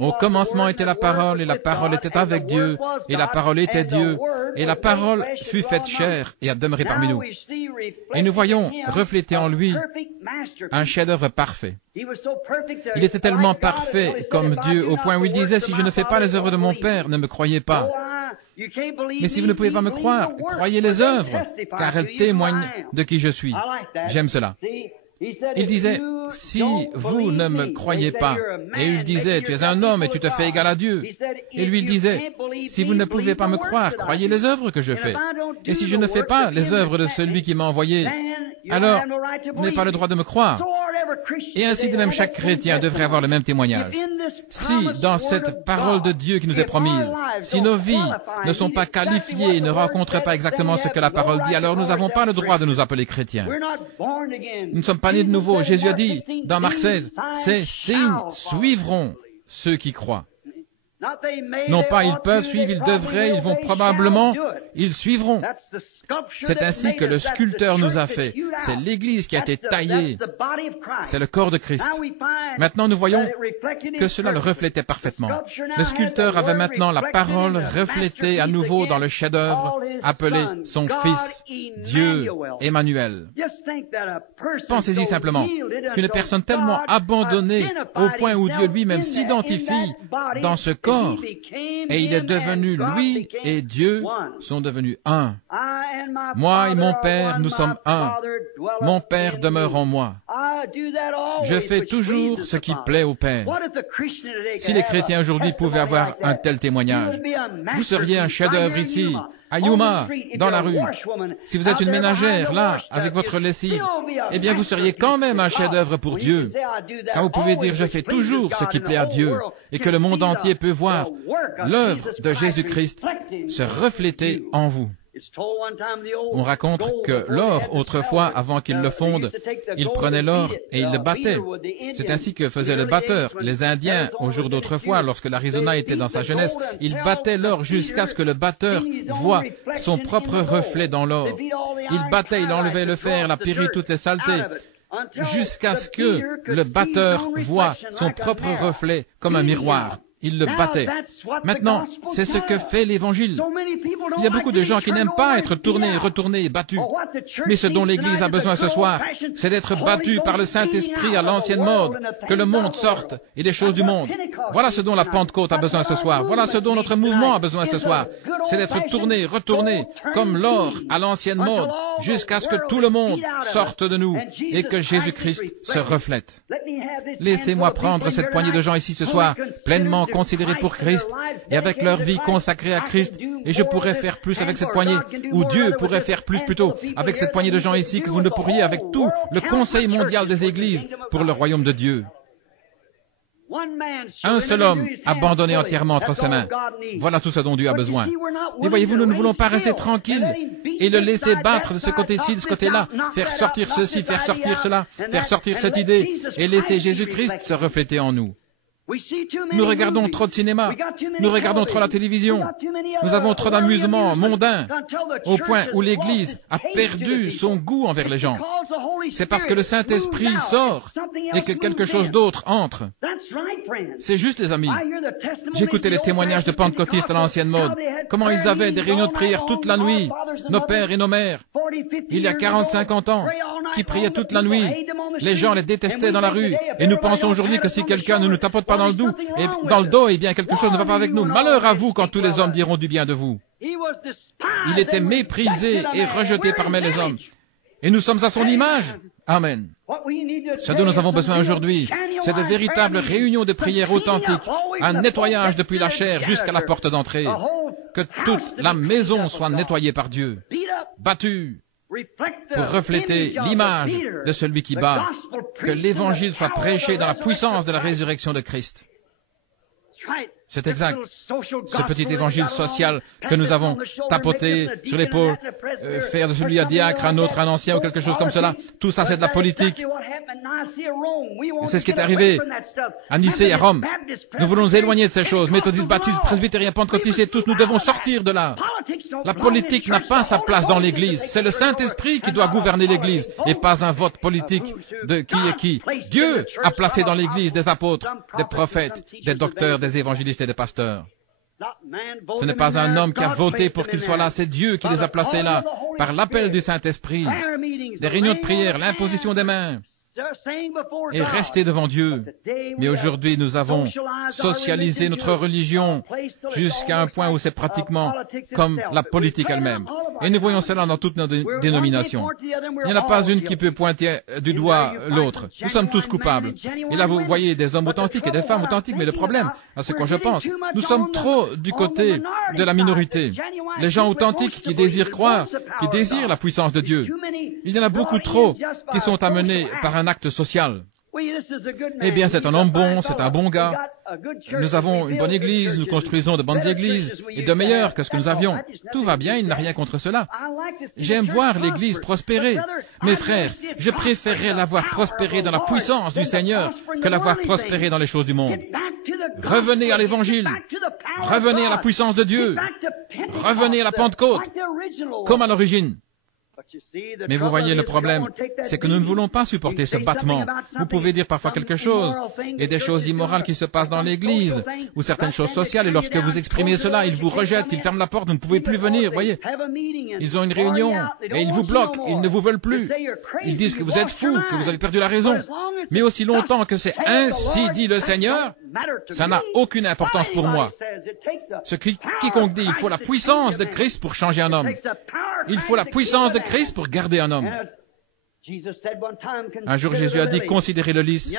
Au commencement était la parole, et la parole était avec Dieu, et la parole était Dieu, et la parole fut faite chair et a demeuré parmi nous. Et nous voyons refléter en lui un chef-d'œuvre parfait. Il était tellement parfait comme Dieu, au point où il disait, si je ne fais pas les œuvres de mon Père, ne me croyez pas. Mais si vous ne pouvez pas me croire, croyez les œuvres, car elles témoignent de qui je suis. J'aime cela. Il disait, si vous ne me croyez pas, et il disait, tu es un homme et tu te fais égal à Dieu. Et lui, il disait, si vous ne pouvez pas me croire, croyez les œuvres que je fais. Et si je ne fais pas les œuvres de celui qui m'a envoyé, alors vous n'avez pas le droit de me croire. Et ainsi de même, chaque chrétien devrait avoir le même témoignage. Si, dans cette parole de Dieu qui nous est promise, si nos vies ne sont pas qualifiées et ne rencontrent pas exactement ce que la parole dit, alors nous n'avons pas le droit de nous appeler chrétiens. Nous ne sommes pas nés de nouveau. Jésus a dit, dans Marc 16, ces signes suivront ceux qui croient. Non pas ils peuvent suivre, ils devraient, ils vont probablement, ils suivront. C'est ainsi que le sculpteur nous a fait. C'est l'Église qui a été taillée. C'est le corps de Christ. Maintenant, nous voyons que cela le reflétait parfaitement. Le sculpteur avait maintenant la parole reflétée à nouveau dans le chef-d'œuvre appelé son Fils, Dieu, Emmanuel. Pensez-y simplement qu'une personne tellement abandonnée au point où Dieu lui-même s'identifie dans ce corps corps. Et il est devenu, lui et Dieu sont devenus un. Moi et mon Père, nous sommes un. Mon Père demeure en moi. Je fais toujours ce qui plaît au Père. Si les chrétiens aujourd'hui pouvaient avoir un tel témoignage, vous seriez un chef-d'œuvre ici, à Yuma, dans la rue. Si vous êtes une ménagère, là, avec votre lessive, eh bien vous seriez quand même un chef-d'œuvre pour Dieu. Car vous pouvez dire, je fais toujours ce qui plaît à Dieu, et que le monde entier peut voir l'œuvre de Jésus-Christ se refléter en vous. On raconte que l'or, autrefois, avant qu'il le fonde, il prenait l'or et il le battait. C'est ainsi que faisait le batteur. Les Indiens, au jour d'autrefois, lorsque l'Arizona était dans sa jeunesse, ils battaient l'or jusqu'à ce que le batteur voie son propre reflet dans l'or. Il battait, il enlevait le fer, la pyrite, toutes les saletés, jusqu'à ce que le batteur voie son propre reflet comme un miroir. Il le battait. Maintenant, c'est ce que fait l'Évangile. Il y a beaucoup de gens qui n'aiment pas être tournés, retournés, battus. Mais ce dont l'Église a besoin ce soir, c'est d'être battu par le Saint-Esprit à l'ancienne mode, que le monde sorte et les choses du monde. Voilà ce dont la Pentecôte a besoin ce soir. Voilà ce dont notre mouvement a besoin ce soir. C'est d'être tourné, retourné, comme l'or à l'ancienne mode, jusqu'à ce que tout le monde sorte de nous et que Jésus-Christ se reflète. Laissez-moi prendre cette poignée de gens ici ce soir, pleinement considérés pour Christ et avec leur vie consacrée à Christ, et je pourrais faire plus avec cette poignée, ou Dieu pourrait faire plus plutôt avec cette poignée de gens ici que vous ne pourriez avec tout le Conseil mondial des Églises pour le royaume de Dieu. Un seul homme abandonné entièrement entre ses mains. Voilà tout ce dont Dieu a besoin. Et voyez-vous, nous ne voulons pas rester tranquilles et le laisser battre de ce côté-ci, de ce côté-là, faire sortir ceci, faire sortir cela, faire sortir cette idée, et laisser Jésus-Christ se refléter en nous. Nous regardons trop de cinéma, nous regardons trop la télévision, nous avons trop d'amusements mondains, au point où l'Église a perdu son goût envers les gens. C'est parce que le Saint-Esprit sort et que quelque chose d'autre entre. C'est juste, les amis. J'écoutais les témoignages de pentecôtistes à l'ancienne mode, comment ils avaient des réunions de prière toute la nuit, nos pères et nos mères, il y a 40-50 ans, qui priaient toute la nuit. Les gens les détestaient dans la rue, et nous pensons aujourd'hui que si quelqu'un ne nous tapote pas dans le dos, eh bien quelque chose ne va pas avec nous. Malheur à vous quand tous les hommes diront du bien de vous. Il était méprisé et rejeté parmi les hommes. Et nous sommes à son image. Amen. Ce dont nous avons besoin aujourd'hui, c'est de véritables réunions de prière authentiques, un nettoyage depuis la chair jusqu'à la porte d'entrée. Que toute la maison soit nettoyée par Dieu, battue, pour refléter l'image de celui qui bat, que l'Évangile soit prêché dans la puissance de la résurrection de Christ. C'est exact. Ce petit évangile social que nous avons tapoté sur l'épaule, faire de celui un diacre, un autre, un ancien ou quelque chose comme cela, tout ça c'est de la politique. Et c'est ce qui est arrivé à Nicée, à Rome. Nous voulons nous éloigner de ces choses. Méthodistes, baptistes, presbytériens, pentecôtistes et tous, nous devons sortir de là. La politique n'a pas sa place dans l'Église. C'est le Saint-Esprit qui doit gouverner l'Église et pas un vote politique de qui est qui. Dieu a placé dans l'Église des apôtres, des prophètes, des docteurs, des évangélistes et des pasteurs. Ce n'est pas un homme qui a voté pour qu'il soit là, c'est Dieu qui les a placés là, par l'appel du Saint-Esprit, des réunions de prière, l'imposition des mains, et rester devant Dieu. Mais aujourd'hui, nous avons socialisé notre religion jusqu'à un point où c'est pratiquement comme la politique elle-même. Et nous voyons cela dans toutes nos dénominations. Il n'y en a pas une qui peut pointer du doigt l'autre. Nous sommes tous coupables. Et là, vous voyez des hommes authentiques et des femmes authentiques, mais le problème, c'est quoi je pense, nous sommes trop du côté de la minorité. Les gens authentiques qui désirent croire, qui désirent la puissance de Dieu. Il y en a beaucoup trop qui sont amenés par un acte social. Eh bien, c'est un homme bon, c'est un bon gars. Nous avons une bonne église, nous construisons de bonnes églises, et de meilleures que ce que nous avions. Tout va bien, il n'a rien contre cela. J'aime voir l'église prospérer. Mes frères, je préférerais la voir prospérer dans la puissance du Seigneur que la voir prospérer dans les choses du monde. Revenez à l'Évangile. Revenez à la puissance de Dieu. Revenez à la Pentecôte, comme à l'origine. Mais vous voyez, le problème, c'est que nous ne voulons pas supporter ce battement. Vous pouvez dire parfois quelque chose, et des choses immorales qui se passent dans l'Église, ou certaines choses sociales, et lorsque vous exprimez cela, ils vous rejettent, ils ferment la porte, vous ne pouvez plus venir, voyez. Ils ont une réunion, et ils vous bloquent, ils ne vous veulent plus. Ils disent que vous êtes fous, que vous avez perdu la raison. Mais aussi longtemps que c'est ainsi dit le Seigneur, ça n'a aucune importance pour moi. Quiconque dit, il faut la puissance de Christ pour changer un homme. Il faut la puissance de Christ pour garder un homme. Un jour, Jésus a dit, considérez le lys.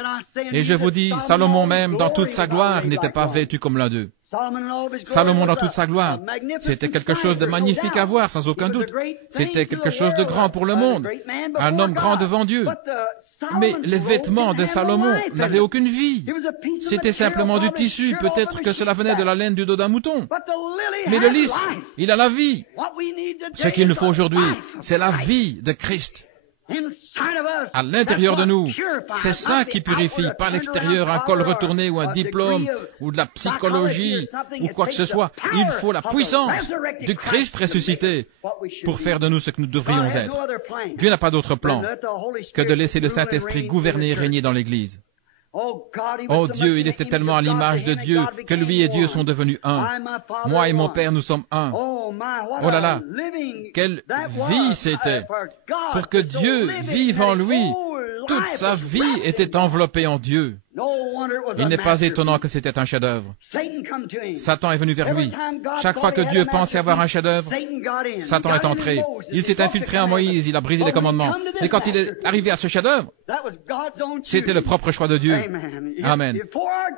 Et je vous dis, Salomon même, dans toute sa gloire, n'était pas vêtu comme l'un d'eux. Salomon dans toute sa gloire, c'était quelque chose de magnifique à voir, sans aucun doute. C'était quelque chose de grand pour le monde, un homme grand devant Dieu. Mais les vêtements de Salomon n'avaient aucune vie. C'était simplement du tissu, peut-être que cela venait de la laine du dos d'un mouton. Mais le lys, il a la vie. Ce qu'il nous faut aujourd'hui, c'est la vie de Christ. À l'intérieur de nous, c'est ça qui purifie, pas l'extérieur, un col retourné ou un diplôme ou de la psychologie ou quoi que ce soit. Il faut la puissance du Christ ressuscité pour faire de nous ce que nous devrions être. Dieu n'a pas d'autre plan que de laisser le Saint-Esprit gouverner et régner dans l'Église. Oh Dieu, il était tellement à l'image de Dieu que lui et Dieu sont devenus un. Moi et mon Père, nous sommes un. Oh là là, quelle vie c'était! Pour que Dieu vive en lui, toute sa vie était enveloppée en Dieu. Il n'est pas étonnant que c'était un chef-d'œuvre. Satan est venu vers lui. Chaque fois que Dieu pensait avoir un chef-d'œuvre, Satan est entré. Il s'est infiltré en Moïse, il a brisé les commandements. Et quand il est arrivé à ce chef-d'œuvre, c'était le propre choix de Dieu. Amen.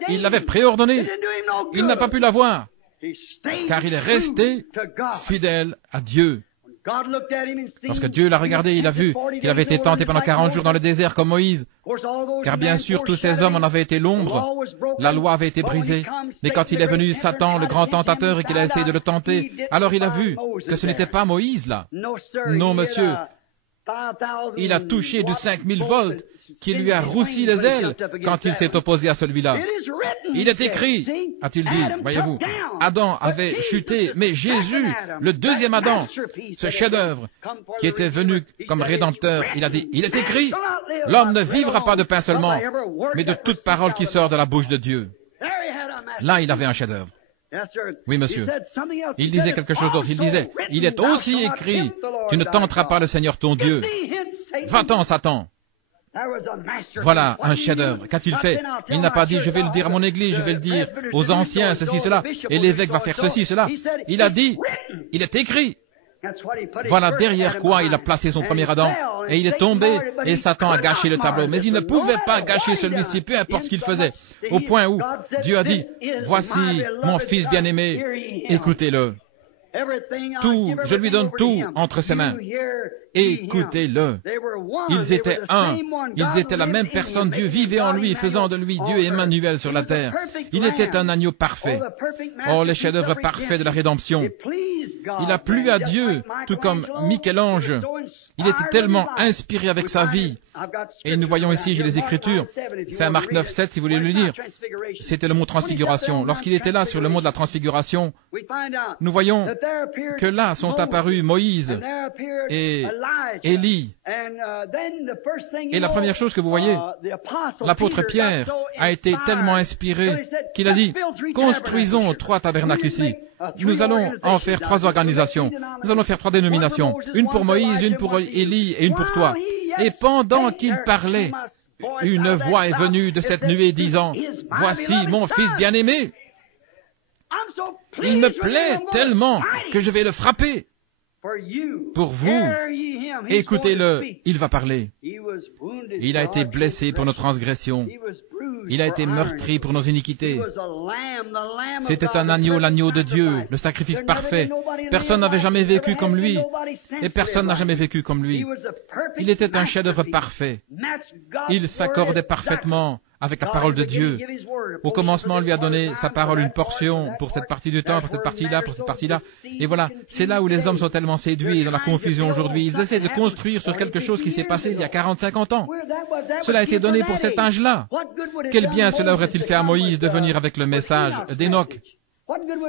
Il l'avait préordonné. Il n'a pas pu l'avoir, car il est resté fidèle à Dieu. Lorsque Dieu l'a regardé, il a vu qu'il avait été tenté pendant 40 jours dans le désert comme Moïse. Car bien sûr, tous ces hommes en avaient été l'ombre. La loi avait été brisée. Mais quand il est venu Satan, le grand tentateur, et qu'il a essayé de le tenter, alors il a vu que ce n'était pas Moïse là. Non, monsieur. Il a touché du 5000 volts qui lui a roussi les ailes quand il s'est opposé à celui-là. Il est écrit, a-t-il dit, voyez-vous, Adam avait chuté, mais Jésus, le deuxième Adam, ce chef-d'œuvre qui était venu comme rédempteur, il a dit, il est écrit, l'homme ne vivra pas de pain seulement, mais de toute parole qui sort de la bouche de Dieu. Là, il avait un chef-d'œuvre. Oui, monsieur. Il disait quelque chose d'autre. Il disait, il est aussi écrit, tu ne tenteras pas le Seigneur ton Dieu. Va-t'en, Satan. Voilà un chef-d'œuvre. Qu'a-t-il fait? Il n'a pas dit, je vais le dire à mon église, je vais le dire aux anciens, ceci, cela, et l'évêque va faire ceci, cela. Il a dit, il est écrit. Voilà derrière quoi il a placé son premier Adam. Et il est tombé, et Satan a gâché le tableau. Mais il ne pouvait pas gâcher celui-ci, peu importe ce qu'il faisait. Au point où Dieu a dit, voici mon fils bien-aimé, écoutez-le. Tout, je lui donne tout entre ses mains. Écoutez-le. Ils étaient un. Ils étaient la même personne. Dieu vivait en lui, faisant de lui Dieu Emmanuel sur la terre. Il était un agneau parfait. Oh, les chefs-d'œuvre parfaits de la rédemption. Il a plu à Dieu, tout comme Michel-Ange. Il était tellement inspiré avec sa vie. Et nous voyons ici, j'ai les Écritures. C'est à Marc 9, 7, si vous voulez le lire. C'était le mot transfiguration. Lorsqu'il était là sur le mot de la transfiguration, nous voyons que là sont apparus Moïse et Élie. Et la première chose que vous voyez, l'apôtre Pierre a été tellement inspiré qu'il a dit, construisons 3 tabernacles ici. Nous allons en faire 3 organisations. Nous allons faire 3 dénominations. Une pour Moïse, une pour Élie et une pour toi. Et pendant qu'il parlait, une voix est venue de cette nuée disant, voici mon fils bien-aimé. Il me plaît tellement que je vais le frapper. Pour vous, écoutez-le, il va parler. Il a été blessé pour nos transgressions. Il a été meurtri pour nos iniquités. C'était un agneau, l'agneau de Dieu, le sacrifice parfait. Personne n'avait jamais vécu comme lui, et personne n'a jamais vécu comme lui. Il était un chef-d'œuvre parfait. Il s'accordait parfaitement avec la parole de Dieu. Au commencement, on lui a donné sa parole, une portion pour cette partie du temps, pour cette partie-là, pour cette partie-là. Et voilà, c'est là où les hommes sont tellement séduits dans la confusion aujourd'hui. Ils essaient de construire sur quelque chose qui s'est passé il y a 40-50 ans. Cela a été donné pour cet âge-là. Quel bien cela aurait-il fait à Moïse de venir avec le message d'Enoch?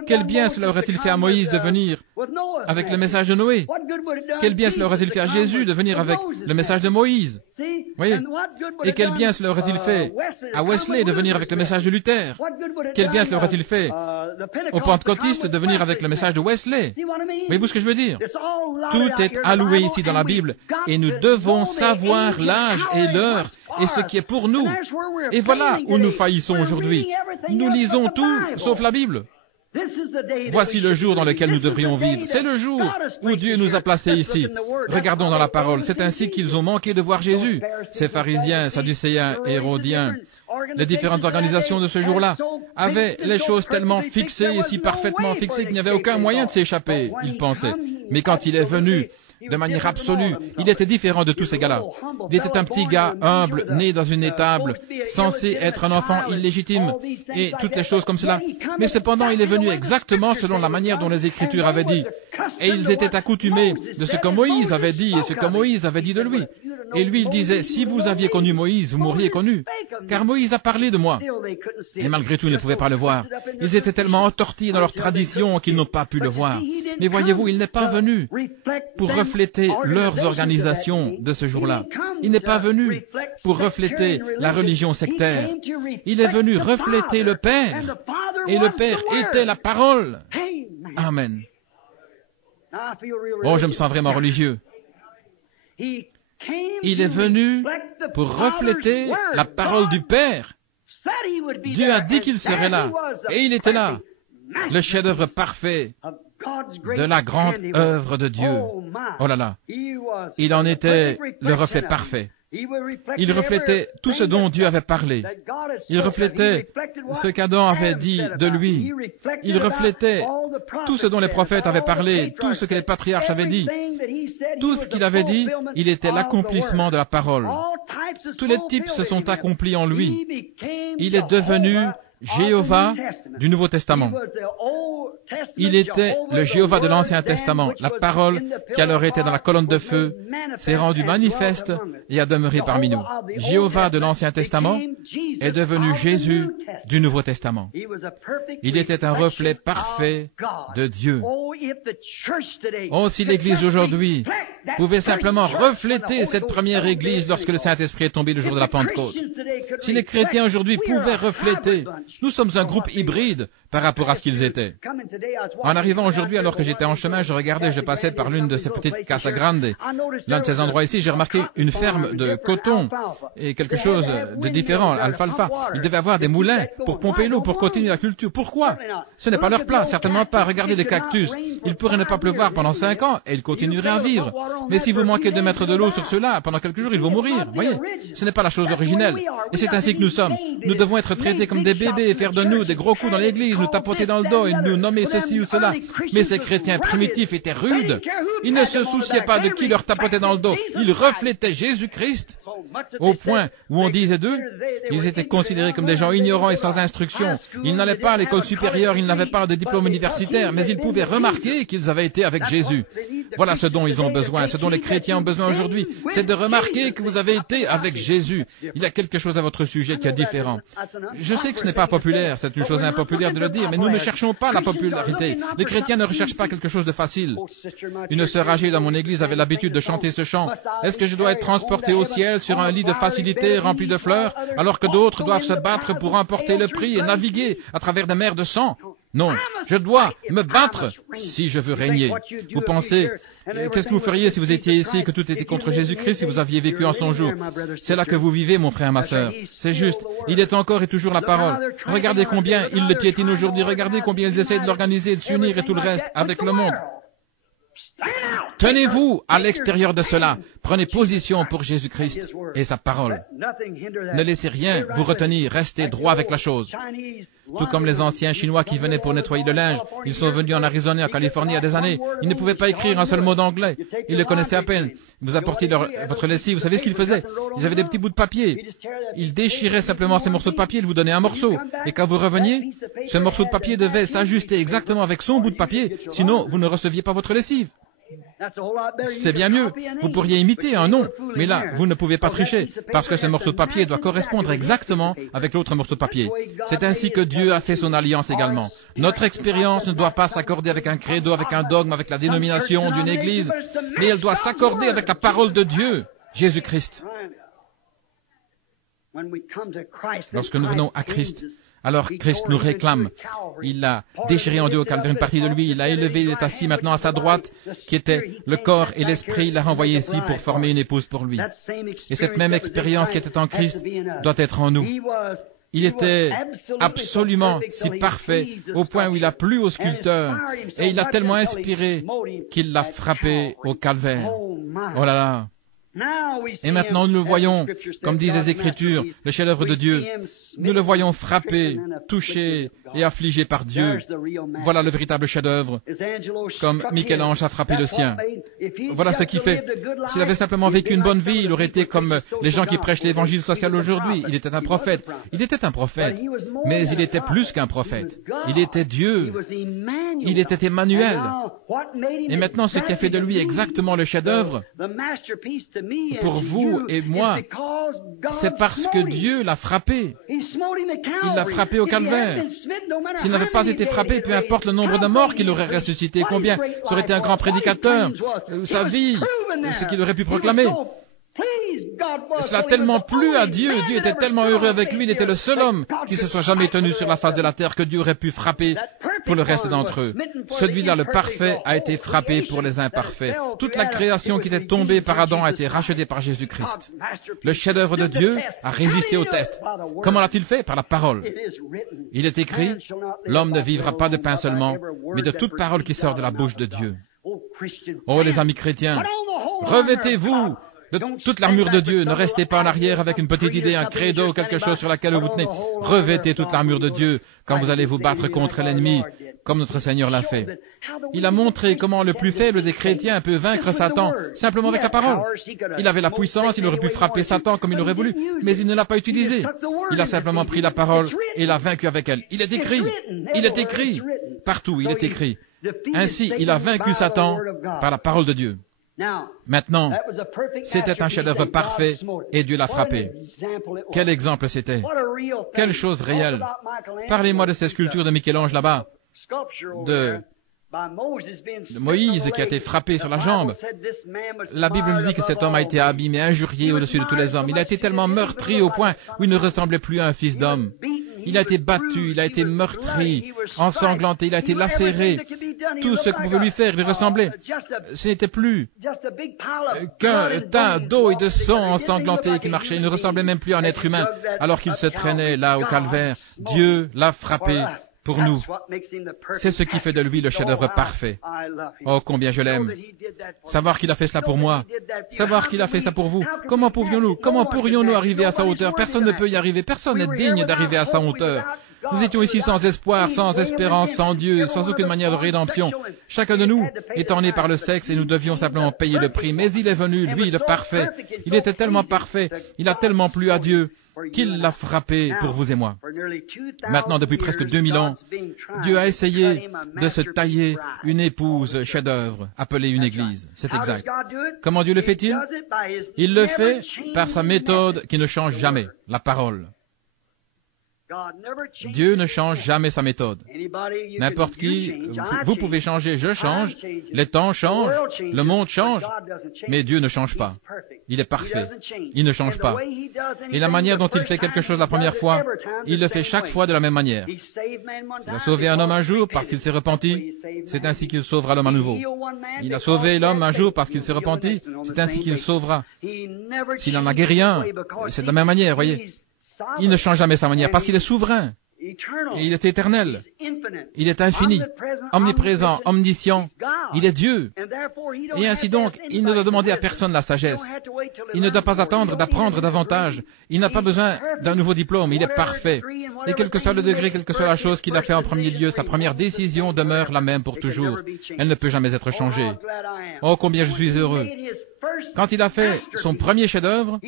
Quel bien cela aurait-il fait à Moïse de venir avec le message de Noé? Quel bien cela aurait-il fait à Jésus de venir avec le message de Moïse? Voyez? Et quel bien cela aurait-il fait à Wesley de venir avec le message de Luther? Quel bien cela aurait-il fait aux pentecôtistes de venir avec le message de Wesley? Voyez-vous ce que je veux dire? Tout est alloué ici dans la Bible et nous devons savoir l'âge et l'heure et ce qui est pour nous. Et voilà où nous faillissons aujourd'hui. Nous lisons tout sauf la Bible. Voici le jour dans lequel nous devrions vivre. C'est le jour où Dieu nous a placés ici. Regardons dans la parole. C'est ainsi qu'ils ont manqué de voir Jésus. Ces pharisiens, sadducéens, hérodiens, les différentes organisations de ce jour-là avaient les choses tellement fixées et si parfaitement fixées qu'il n'y avait aucun moyen de s'échapper, ils pensaient. Mais quand il est venu, de manière absolue, il était différent de tous ces gars-là. Il était un petit gars humble, né dans une étable, censé être un enfant illégitime, et toutes les choses comme cela. Mais cependant, il est venu exactement selon la manière dont les Écritures avaient dit. Et ils étaient accoutumés de ce que Moïse avait dit et ce que Moïse avait dit de lui. Et lui, il disait, si vous aviez connu Moïse, vous m'auriez connu, car Moïse a parlé de moi. Et malgré tout, ils ne pouvaient pas le voir. Ils étaient tellement entortillés dans leur tradition qu'ils n'ont pas pu le voir. Mais voyez-vous, il n'est pas venu pour refléter leurs organisations de ce jour-là. Il n'est pas venu pour refléter la religion sectaire. Il est venu refléter le Père. Et le Père était la parole. Amen. Oh, je me sens vraiment religieux. Il est venu pour refléter la parole du Père. Dieu a dit qu'il serait là, et il était là, le chef-d'œuvre parfait de la grande œuvre de Dieu. Oh là là, il en était le reflet parfait. Il reflétait tout ce dont Dieu avait parlé. Il reflétait ce qu'Adam avait dit de lui. Il reflétait tout ce dont les prophètes avaient parlé, tout ce que les patriarches avaient dit. Tout ce qu'il avait dit, il était l'accomplissement de la parole. Tous les types se sont accomplis en lui. Il est devenu Jéhovah du Nouveau Testament. Il était le Jéhovah de l'Ancien Testament. La parole qui alors était dans la colonne de feu s'est rendue manifeste et a demeuré parmi nous. Jéhovah de l'Ancien Testament est devenu Jésus du Nouveau Testament. Il était un reflet parfait de Dieu. Oh, si l'Église aujourd'hui pouvait simplement refléter cette première Église lorsque le Saint-Esprit est tombé le jour de la Pentecôte. Si les chrétiens aujourd'hui pouvaient refléter, nous sommes un groupe hybride par rapport à ce qu'ils étaient. En arrivant aujourd'hui, alors que j'étais en chemin, je passais par l'une de ces petites Casa Grande. L'un de ces endroits ici, j'ai remarqué une ferme de coton et quelque chose de différent, alfalfa. Ils devaient avoir des moulins pour pomper l'eau, pour continuer la culture. Pourquoi? Ce n'est pas leur place, certainement pas. Regardez les cactus. Il pourrait ne pas pleuvoir pendant 5 ans et ils continueraient à vivre. Mais si vous manquez de mettre de l'eau sur ceux-là, pendant quelques jours, ils vont mourir. Voyez, ce n'est pas la chose originelle. Et c'est ainsi que nous sommes. Nous devons être traités comme des bébés, faire de nous des gros coups dans l'église, nous tapoter dans le dos et nous nommer ceci ou cela. Mais ces chrétiens primitifs étaient rudes. Ils ne se souciaient pas de qui leur tapotait dans le dos. Ils reflétaient Jésus-Christ au point où on disait d'eux, ils étaient considérés comme des gens ignorants et sans instruction. Ils n'allaient pas à l'école supérieure, ils n'avaient pas de diplôme universitaire, mais ils pouvaient remarquer qu'ils avaient été avec Jésus. Voilà ce dont ils ont besoin, ce dont les chrétiens ont besoin aujourd'hui, c'est de remarquer que vous avez été avec Jésus. Il y a quelque chose à votre sujet qui est différent. Je sais que ce n'est pas populaire, c'est une chose impopulaire de le dire, mais nous ne cherchons pas la popularité. Les chrétiens ne recherchent pas quelque chose de facile. Une sœur âgée dans mon église avait l'habitude de chanter ce chant. Est-ce que je dois être transporté au ciel sur un lit de facilité rempli de fleurs, alors que d'autres doivent se battre pour remporter le prix et naviguer à travers des mers de sang? Non, je dois me battre si je veux régner. Vous pensez, qu'est-ce que vous feriez si vous étiez ici, que tout était contre Jésus-Christ, si vous aviez vécu en son jour? C'est là que vous vivez, mon frère, ma sœur. C'est juste, il est encore et toujours la parole. Regardez combien ils le piétinent aujourd'hui, regardez combien ils essaient de l'organiser, de s'unir et tout le reste avec le monde. Tenez-vous à l'extérieur de cela. Prenez position pour Jésus-Christ et sa parole. Ne laissez rien vous retenir. Restez droit avec la chose. Tout comme les anciens Chinois qui venaient pour nettoyer le linge. Ils sont venus en Arizona et en Californie il y a des années. Ils ne pouvaient pas écrire un seul mot d'anglais. Ils le connaissaient à peine. Vous apportiez votre lessive. Vous savez ce qu'ils faisaient? Ils avaient des petits bouts de papier. Ils déchiraient simplement ces morceaux de papier. Ils vous donnaient un morceau. Et quand vous reveniez, ce morceau de papier devait s'ajuster exactement avec son bout de papier. Sinon, vous ne receviez pas votre lessive. C'est bien mieux. Vous pourriez imiter un nom, mais là, vous ne pouvez pas tricher, parce que ce morceau de papier doit correspondre exactement avec l'autre morceau de papier. C'est ainsi que Dieu a fait son alliance également. Notre expérience ne doit pas s'accorder avec un credo, avec un dogme, avec la dénomination d'une église, mais elle doit s'accorder avec la parole de Dieu, Jésus-Christ. Lorsque nous venons à Christ, alors Christ nous réclame. Il a déchiré en deux au calvaire une partie de lui, il l'a élevé, il est assis maintenant à sa droite, qui était le corps et l'esprit, il l'a renvoyé ici pour former une épouse pour lui. Et cette même expérience qui était en Christ doit être en nous. Il était absolument si parfait au point où il a plu au sculpteur et il a tellement inspiré qu'il l'a frappé au calvaire. Oh là là! Et maintenant nous le voyons, comme disent les Écritures, le chef-d'œuvre de Dieu. Nous le voyons frappé, touché et affligé par Dieu. Voilà le véritable chef-d'œuvre, comme Michel-Ange a frappé le sien. Voilà ce qui fait. S'il avait simplement vécu une bonne vie, il aurait été comme les gens qui prêchent l'évangile social aujourd'hui. Il était un prophète. Il était un prophète. Mais il était plus qu'un prophète. Il était Dieu. Il était Emmanuel. Et maintenant, ce qui a fait de lui exactement le chef-d'œuvre, pour vous et moi, c'est parce que Dieu l'a frappé. Il l'a frappé au calvaire. S'il n'avait pas été frappé, peu importe le nombre de morts qu'il aurait ressuscité, combien, ça aurait été un grand prédicateur, sa vie, ce qu'il aurait pu proclamer. Cela a tellement plu à Dieu, Dieu était tellement heureux avec lui, il était le seul homme qui se soit jamais tenu sur la face de la terre que Dieu aurait pu frapper pour le reste d'entre eux. Celui-là, le parfait, a été frappé pour les imparfaits. Toute la création qui était tombée par Adam a été rachetée par Jésus-Christ. Le chef-d'œuvre de Dieu a résisté au test. Comment l'a-t-il fait? Par la parole. Il est écrit, l'homme ne vivra pas de pain seulement, mais de toute parole qui sort de la bouche de Dieu. Oh, les amis chrétiens, revêtez-vous de toute l'armure de Dieu. Ne restez pas en arrière avec une petite idée, un credo, quelque chose sur laquelle vous tenez. Revêtez toute l'armure de Dieu quand vous allez vous battre contre l'ennemi, comme notre Seigneur l'a fait. Il a montré comment le plus faible des chrétiens peut vaincre Satan, simplement avec la parole. Il avait la puissance, il aurait pu frapper Satan comme il aurait voulu, mais il ne l'a pas utilisé. Il a simplement pris la parole et l'a vaincu avec elle. Il est écrit, il est écrit, partout il est écrit. Ainsi, il a vaincu Satan par la parole de Dieu. Maintenant, c'était un chef-d'œuvre parfait et Dieu l'a frappé. Quel exemple c'était! Quelle chose réelle! Parlez-moi de ces sculptures de Michel-Ange là-bas, de Moïse qui a été frappé sur la jambe. La Bible nous dit que cet homme a été abîmé, injurié au-dessus de tous les hommes. Il a été tellement meurtri au point où il ne ressemblait plus à un fils d'homme. Il a été battu, il a été meurtri, ensanglanté, il a été lacéré. Tout ce qu'on pouvait lui faire, il ressemblait. Ce n'était plus qu'un tas d'eau et de sang ensanglanté qui marchait. Il ne ressemblait même plus à un être humain, alors qu'il se traînait là au calvaire. Dieu l'a frappé pour nous. C'est ce qui fait de lui le chef-d'œuvre parfait. Oh, combien je l'aime. Savoir qu'il a fait cela pour moi. Savoir qu'il a fait ça pour vous. Comment pourrions-nous arriver à sa hauteur? Personne ne peut y arriver. Personne n'est digne d'arriver à sa hauteur. Nous étions ici sans espoir, sans espérance, sans Dieu, sans aucune manière de rédemption. Chacun de nous étant né par le sexe et nous devions simplement payer le prix. Mais il est venu, lui, le parfait. Il était tellement parfait. Il a tellement plu à Dieu qu'il l'a frappé pour vous et moi. Maintenant, depuis presque 2000 ans, Dieu a essayé de se tailler une épouse chef-d'œuvre, appelée une église. C'est exact. Comment Dieu le fait-il? Il le fait par sa méthode qui ne change jamais, la parole. Dieu ne change jamais sa méthode. N'importe qui, vous pouvez changer, je change, les temps changent, le monde change, mais Dieu ne change pas. Il est parfait. Il ne change pas. Et la manière dont il fait quelque chose la première fois, il le fait chaque fois de la même manière. Il a sauvé un homme un jour parce qu'il s'est repenti, c'est ainsi qu'il sauvera l'homme à nouveau. Il a sauvé l'homme un jour parce qu'il s'est repenti, c'est ainsi qu'il sauvera. S'il en a guéri un, c'est de la même manière, voyez. Il ne change jamais sa manière parce qu'il est souverain. Et il est éternel. Il est infini, omniprésent, omniscient. Il est Dieu. Et ainsi donc, il ne doit demander à personne la sagesse. Il ne doit pas attendre d'apprendre davantage. Il n'a pas besoin d'un nouveau diplôme. Il est parfait. Et quel que soit le degré, quelle que soit la chose qu'il a fait en premier lieu, sa première décision demeure la même pour toujours. Elle ne peut jamais être changée. Oh, combien je suis heureux. Quand il a fait son premier chef-d'œuvre,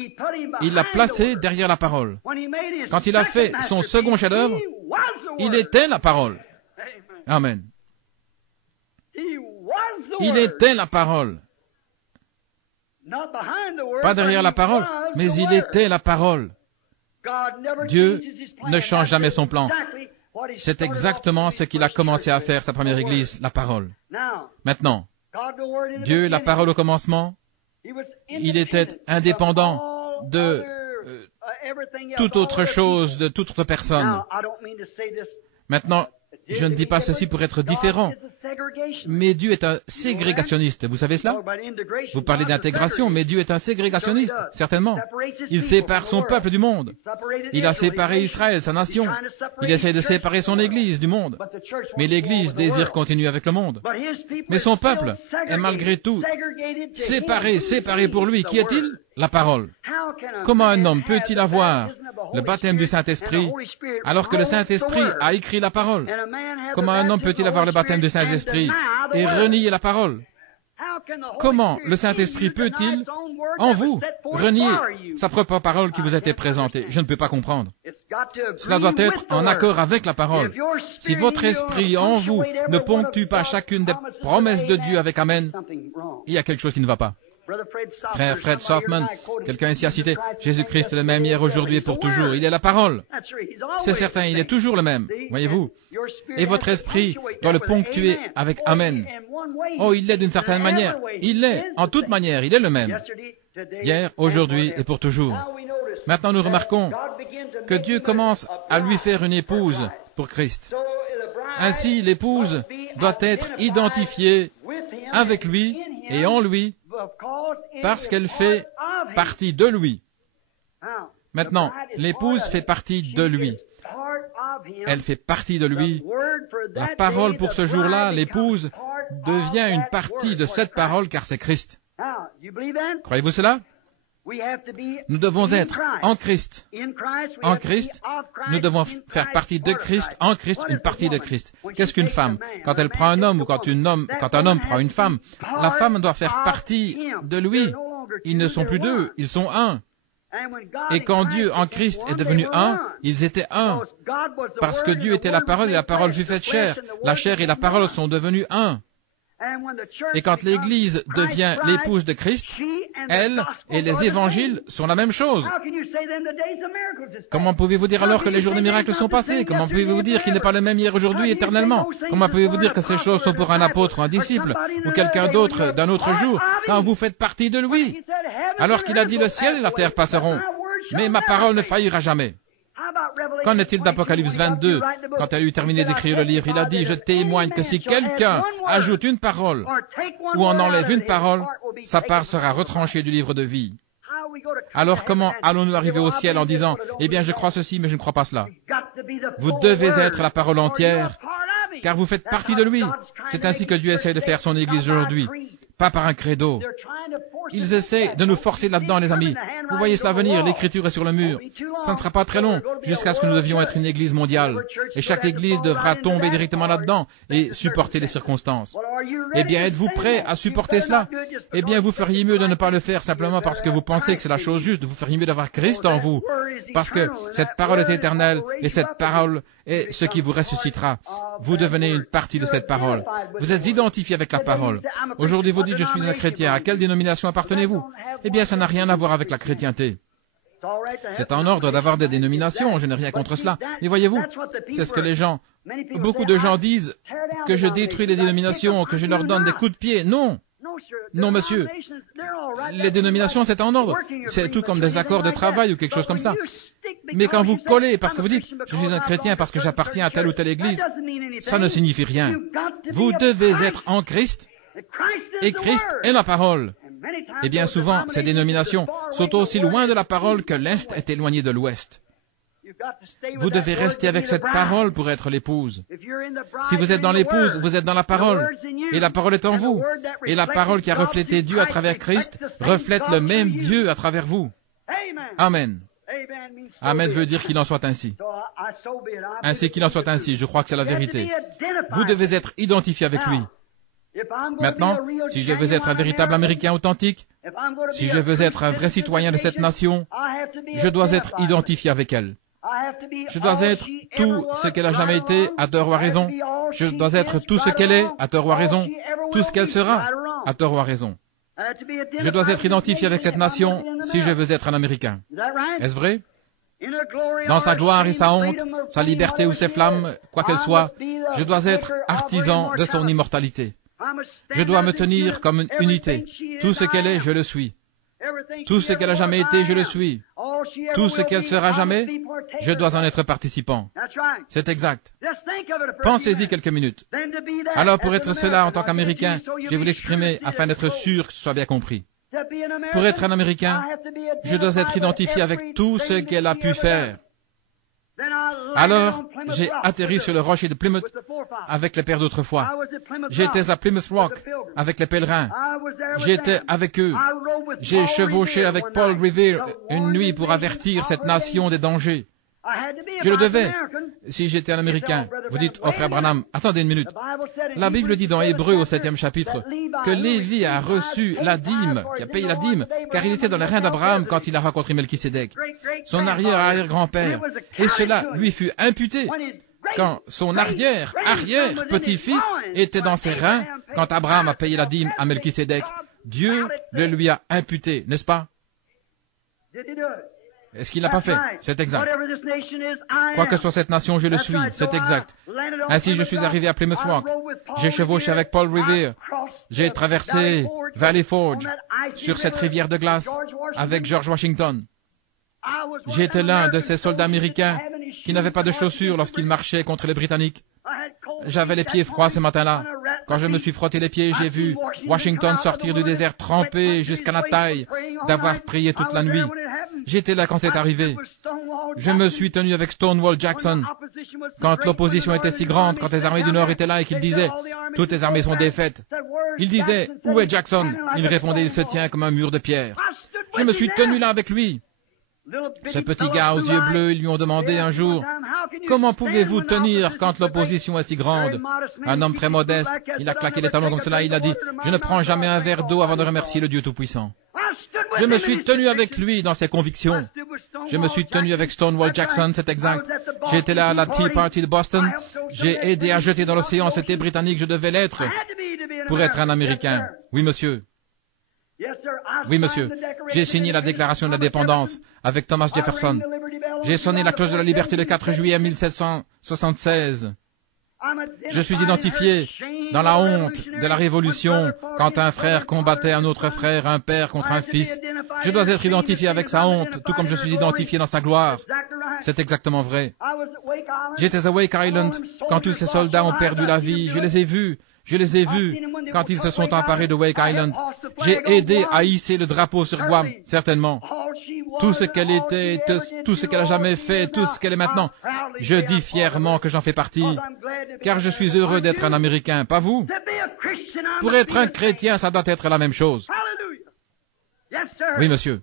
il l'a placé derrière la parole. Quand il a fait son second chef-d'œuvre, il était la parole. Amen. Il était la parole. Pas derrière la parole, mais il était la parole. Dieu ne change jamais son plan. C'est exactement ce qu'il a commencé à faire, sa première Église, la parole. Maintenant, Dieu, la parole au commencement, il était indépendant de toute autre chose, de toute autre personne. Maintenant, je ne dis pas ceci pour être différent, mais Dieu est un ségrégationniste. Vous savez cela? Vous parlez d'intégration, mais Dieu est un ségrégationniste, certainement. Il sépare son peuple du monde. Il a séparé Israël, sa nation. Il essaie de séparer son Église du monde. Mais l'Église désire continuer avec le monde. Mais son peuple est malgré tout séparé pour lui. Qui est-il? La parole. Comment un homme peut-il avoir le baptême du Saint-Esprit alors que le Saint-Esprit a écrit la parole? Comment un homme peut-il avoir le baptême du Saint-Esprit et renier la parole? Comment le Saint-Esprit peut-il, en vous, renier sa propre parole qui vous a été présentée? Je ne peux pas comprendre. Cela doit être en accord avec la parole. Si votre esprit en vous ne ponctue pas chacune des promesses de Dieu avec Amen, il y a quelque chose qui ne va pas. Frère Fred Softman, quelqu'un ici a cité, Jésus-Christ est le même hier, aujourd'hui et pour toujours. Il est la parole. C'est certain, il est toujours le même, voyez-vous. Et votre esprit doit le ponctuer avec Amen. Oh, il l'est d'une certaine manière. Il l'est, en toute manière, il est le même. Hier, aujourd'hui et pour toujours. Maintenant, nous remarquons que Dieu commence à lui faire une épouse pour Christ. Ainsi, l'épouse doit être identifiée avec lui et en lui, parce qu'elle fait partie de lui. Maintenant, l'épouse fait partie de lui. Elle fait partie de lui. La parole pour ce jour-là, l'épouse, devient une partie de cette parole car c'est Christ. Croyez-vous cela? Nous devons être en Christ. En Christ, nous devons faire partie de Christ, en Christ, une partie de Christ. Qu'est-ce qu'une femme? Quand elle prend un homme ou quand un homme prend une femme, la femme doit faire partie de lui. Ils ne sont plus deux, ils sont un. Et quand Dieu en Christ est devenu un, ils étaient un. Parce que Dieu était la parole et la parole fut faite chair. La chair et la parole sont devenues un. Et quand l'Église devient l'épouse de Christ, elle et les évangiles sont la même chose. Comment pouvez-vous dire alors que les jours des miracles sont passés? Comment pouvez-vous dire qu'il n'est pas le même hier, aujourd'hui, éternellement? Comment pouvez-vous dire que ces choses sont pour un apôtre, un disciple, ou quelqu'un d'autre d'un autre jour, quand vous faites partie de lui? Alors qu'il a dit le ciel et la terre passeront, mais ma parole ne faillira jamais. Qu'en est-il d'Apocalypse 22? Quand elle eut terminé d'écrire le livre, il a dit, je témoigne que si quelqu'un ajoute une parole ou en enlève une parole, sa part sera retranchée du livre de vie. Alors comment allons-nous arriver au ciel en disant, eh bien je crois ceci, mais je ne crois pas cela? Vous devez être la parole entière, car vous faites partie de lui. C'est ainsi que Dieu essaie de faire son Église aujourd'hui, pas par un credo. Ils essaient de nous forcer là-dedans, les amis. Vous voyez cela venir, l'écriture est sur le mur. Ça ne sera pas très long, jusqu'à ce que nous devions être une église mondiale. Et chaque église devra tomber directement là-dedans et supporter les circonstances. Eh bien, êtes-vous prêts à supporter cela? Eh bien, vous feriez mieux de ne pas le faire simplement parce que vous pensez que c'est la chose juste. Vous feriez mieux d'avoir Christ en vous. Parce que cette parole est éternelle et cette parole est ce qui vous ressuscitera. Vous devenez une partie de cette parole. Vous êtes identifié avec la parole. Aujourd'hui, vous dites, je suis un chrétien. À quelle dénomination appartenez-vous? Eh bien, ça n'a rien à voir avec la chrétienté. C'est en ordre d'avoir des dénominations, je n'ai rien contre cela. Mais voyez-vous, c'est ce que les gens, beaucoup de gens disent, que je détruis les dénominations, que je leur donne des coups de pied. Non! Non, monsieur. Les dénominations, c'est en ordre. C'est tout comme des accords de travail ou quelque chose comme ça. Mais quand vous collez, parce que vous dites, je suis un chrétien parce que j'appartiens à telle ou telle église, ça ne signifie rien. Vous devez être en Christ, et Christ est la parole. Et bien souvent, ces dénominations sont aussi loin de la parole que l'Est est éloigné de l'Ouest. Vous devez rester avec cette parole pour être l'épouse. Si vous êtes dans l'épouse, vous êtes dans la parole. Et la parole est en vous. Et la parole qui a reflété Dieu à travers Christ reflète le même Dieu à travers vous. Amen. Amen veut dire qu'il en soit ainsi. Ainsi qu'il en soit ainsi, je crois que c'est la vérité. Vous devez être identifié avec lui. Maintenant, si je veux être un véritable Américain authentique, si je veux être un vrai citoyen de cette nation, je dois être identifié avec elle. Je dois être tout ce qu'elle a jamais été, à tort ou à raison. Je dois être tout ce qu'elle est, à tort ou à raison. tout ce qu'elle sera, à tort ou à raison. Je dois être identifié avec cette nation si je veux être un Américain. Est-ce vrai? Dans sa gloire et sa honte, sa liberté ou ses flammes, quoi qu'elles soient, je dois être artisan de son immortalité. Je dois me tenir comme une unité. Tout ce qu'elle est, je le suis. Tout ce qu'elle a jamais été, je le suis. Tout ce qu'elle sera jamais, je dois en être participant. C'est exact. Pensez-y quelques minutes. Alors, pour être cela en tant qu'Américain, je vais vous l'exprimer afin d'être sûr que ce soit bien compris. Pour être un Américain, je dois être identifié avec tout ce qu'elle a pu faire. Alors, j'ai atterri sur le rocher de Plymouth avec les pères d'autrefois. J'étais à Plymouth Rock avec les pèlerins. J'étais avec eux. J'ai chevauché avec Paul Revere une nuit pour avertir cette nation des dangers. Je le devais. Si j'étais un Américain, vous dites, oh frère Branham, attendez une minute. La Bible dit dans Hébreux au 7e chapitre que Lévi a reçu la dîme, qui a payé la dîme, car il était dans les reins d'Abraham quand il a rencontré Melchisédek, son arrière-arrière-grand-père. Et cela lui fut imputé quand son arrière-arrière-petit-fils était dans ses reins quand Abraham a payé la dîme à Melchisédek. Dieu le lui a imputé, n'est-ce pas? Est-ce qu'il l'a pas fait? C'est exact. Quoi que soit cette nation, je le suis. C'est exact. Ainsi, je suis arrivé à Plymouth Rock. J'ai chevauché avec Paul Revere. J'ai traversé Valley Forge sur cette rivière de glace avec George Washington. J'étais l'un de ces soldats américains qui n'avaient pas de chaussures lorsqu'ils marchaient contre les Britanniques. J'avais les pieds froids ce matin-là. Quand je me suis frotté les pieds, j'ai vu Washington sortir du désert trempé jusqu'à la taille d'avoir prié toute la nuit. J'étais là quand c'est arrivé. Je me suis tenu avec Stonewall Jackson. Quand l'opposition était si grande, quand les armées du Nord étaient là et qu'il disait « Toutes les armées sont défaites », il disait « Où est Jackson ?» Il répondait « Il se tient comme un mur de pierre ». Je me suis tenu là avec lui. Ce petit gars aux yeux bleus, ils lui ont demandé un jour « Comment pouvez-vous tenir quand l'opposition est si grande ?» Un homme très modeste, il a claqué les talons comme cela, il a dit « Je ne prends jamais un verre d'eau avant de remercier le Dieu Tout-Puissant ». Je me suis tenu avec lui dans ses convictions. Je me suis tenu avec Stonewall Jackson, c'est exact. J'étais là à la Tea Party de Boston. J'ai aidé à jeter dans l'océan ce thé britannique, je devais l'être pour être un Américain. Oui, monsieur. Oui, monsieur. J'ai signé la déclaration d'indépendance avec Thomas Jefferson. J'ai sonné la cloche de la liberté le 4 juillet 1776. Je suis identifié dans la honte de la Révolution quand un frère combattait un autre frère, un père contre un fils. Je dois être identifié avec sa honte, tout comme je suis identifié dans sa gloire. C'est exactement vrai. J'étais à Wake Island quand tous ces soldats ont perdu la vie. Je les ai vus quand ils se sont emparés de Wake Island. J'ai aidé à hisser le drapeau sur Guam, certainement. Tout ce qu'elle était, tout ce qu'elle a jamais fait, tout ce qu'elle est maintenant. Je dis fièrement que j'en fais partie, car je suis heureux d'être un Américain, pas vous? Pour être un chrétien, ça doit être la même chose. Oui, monsieur.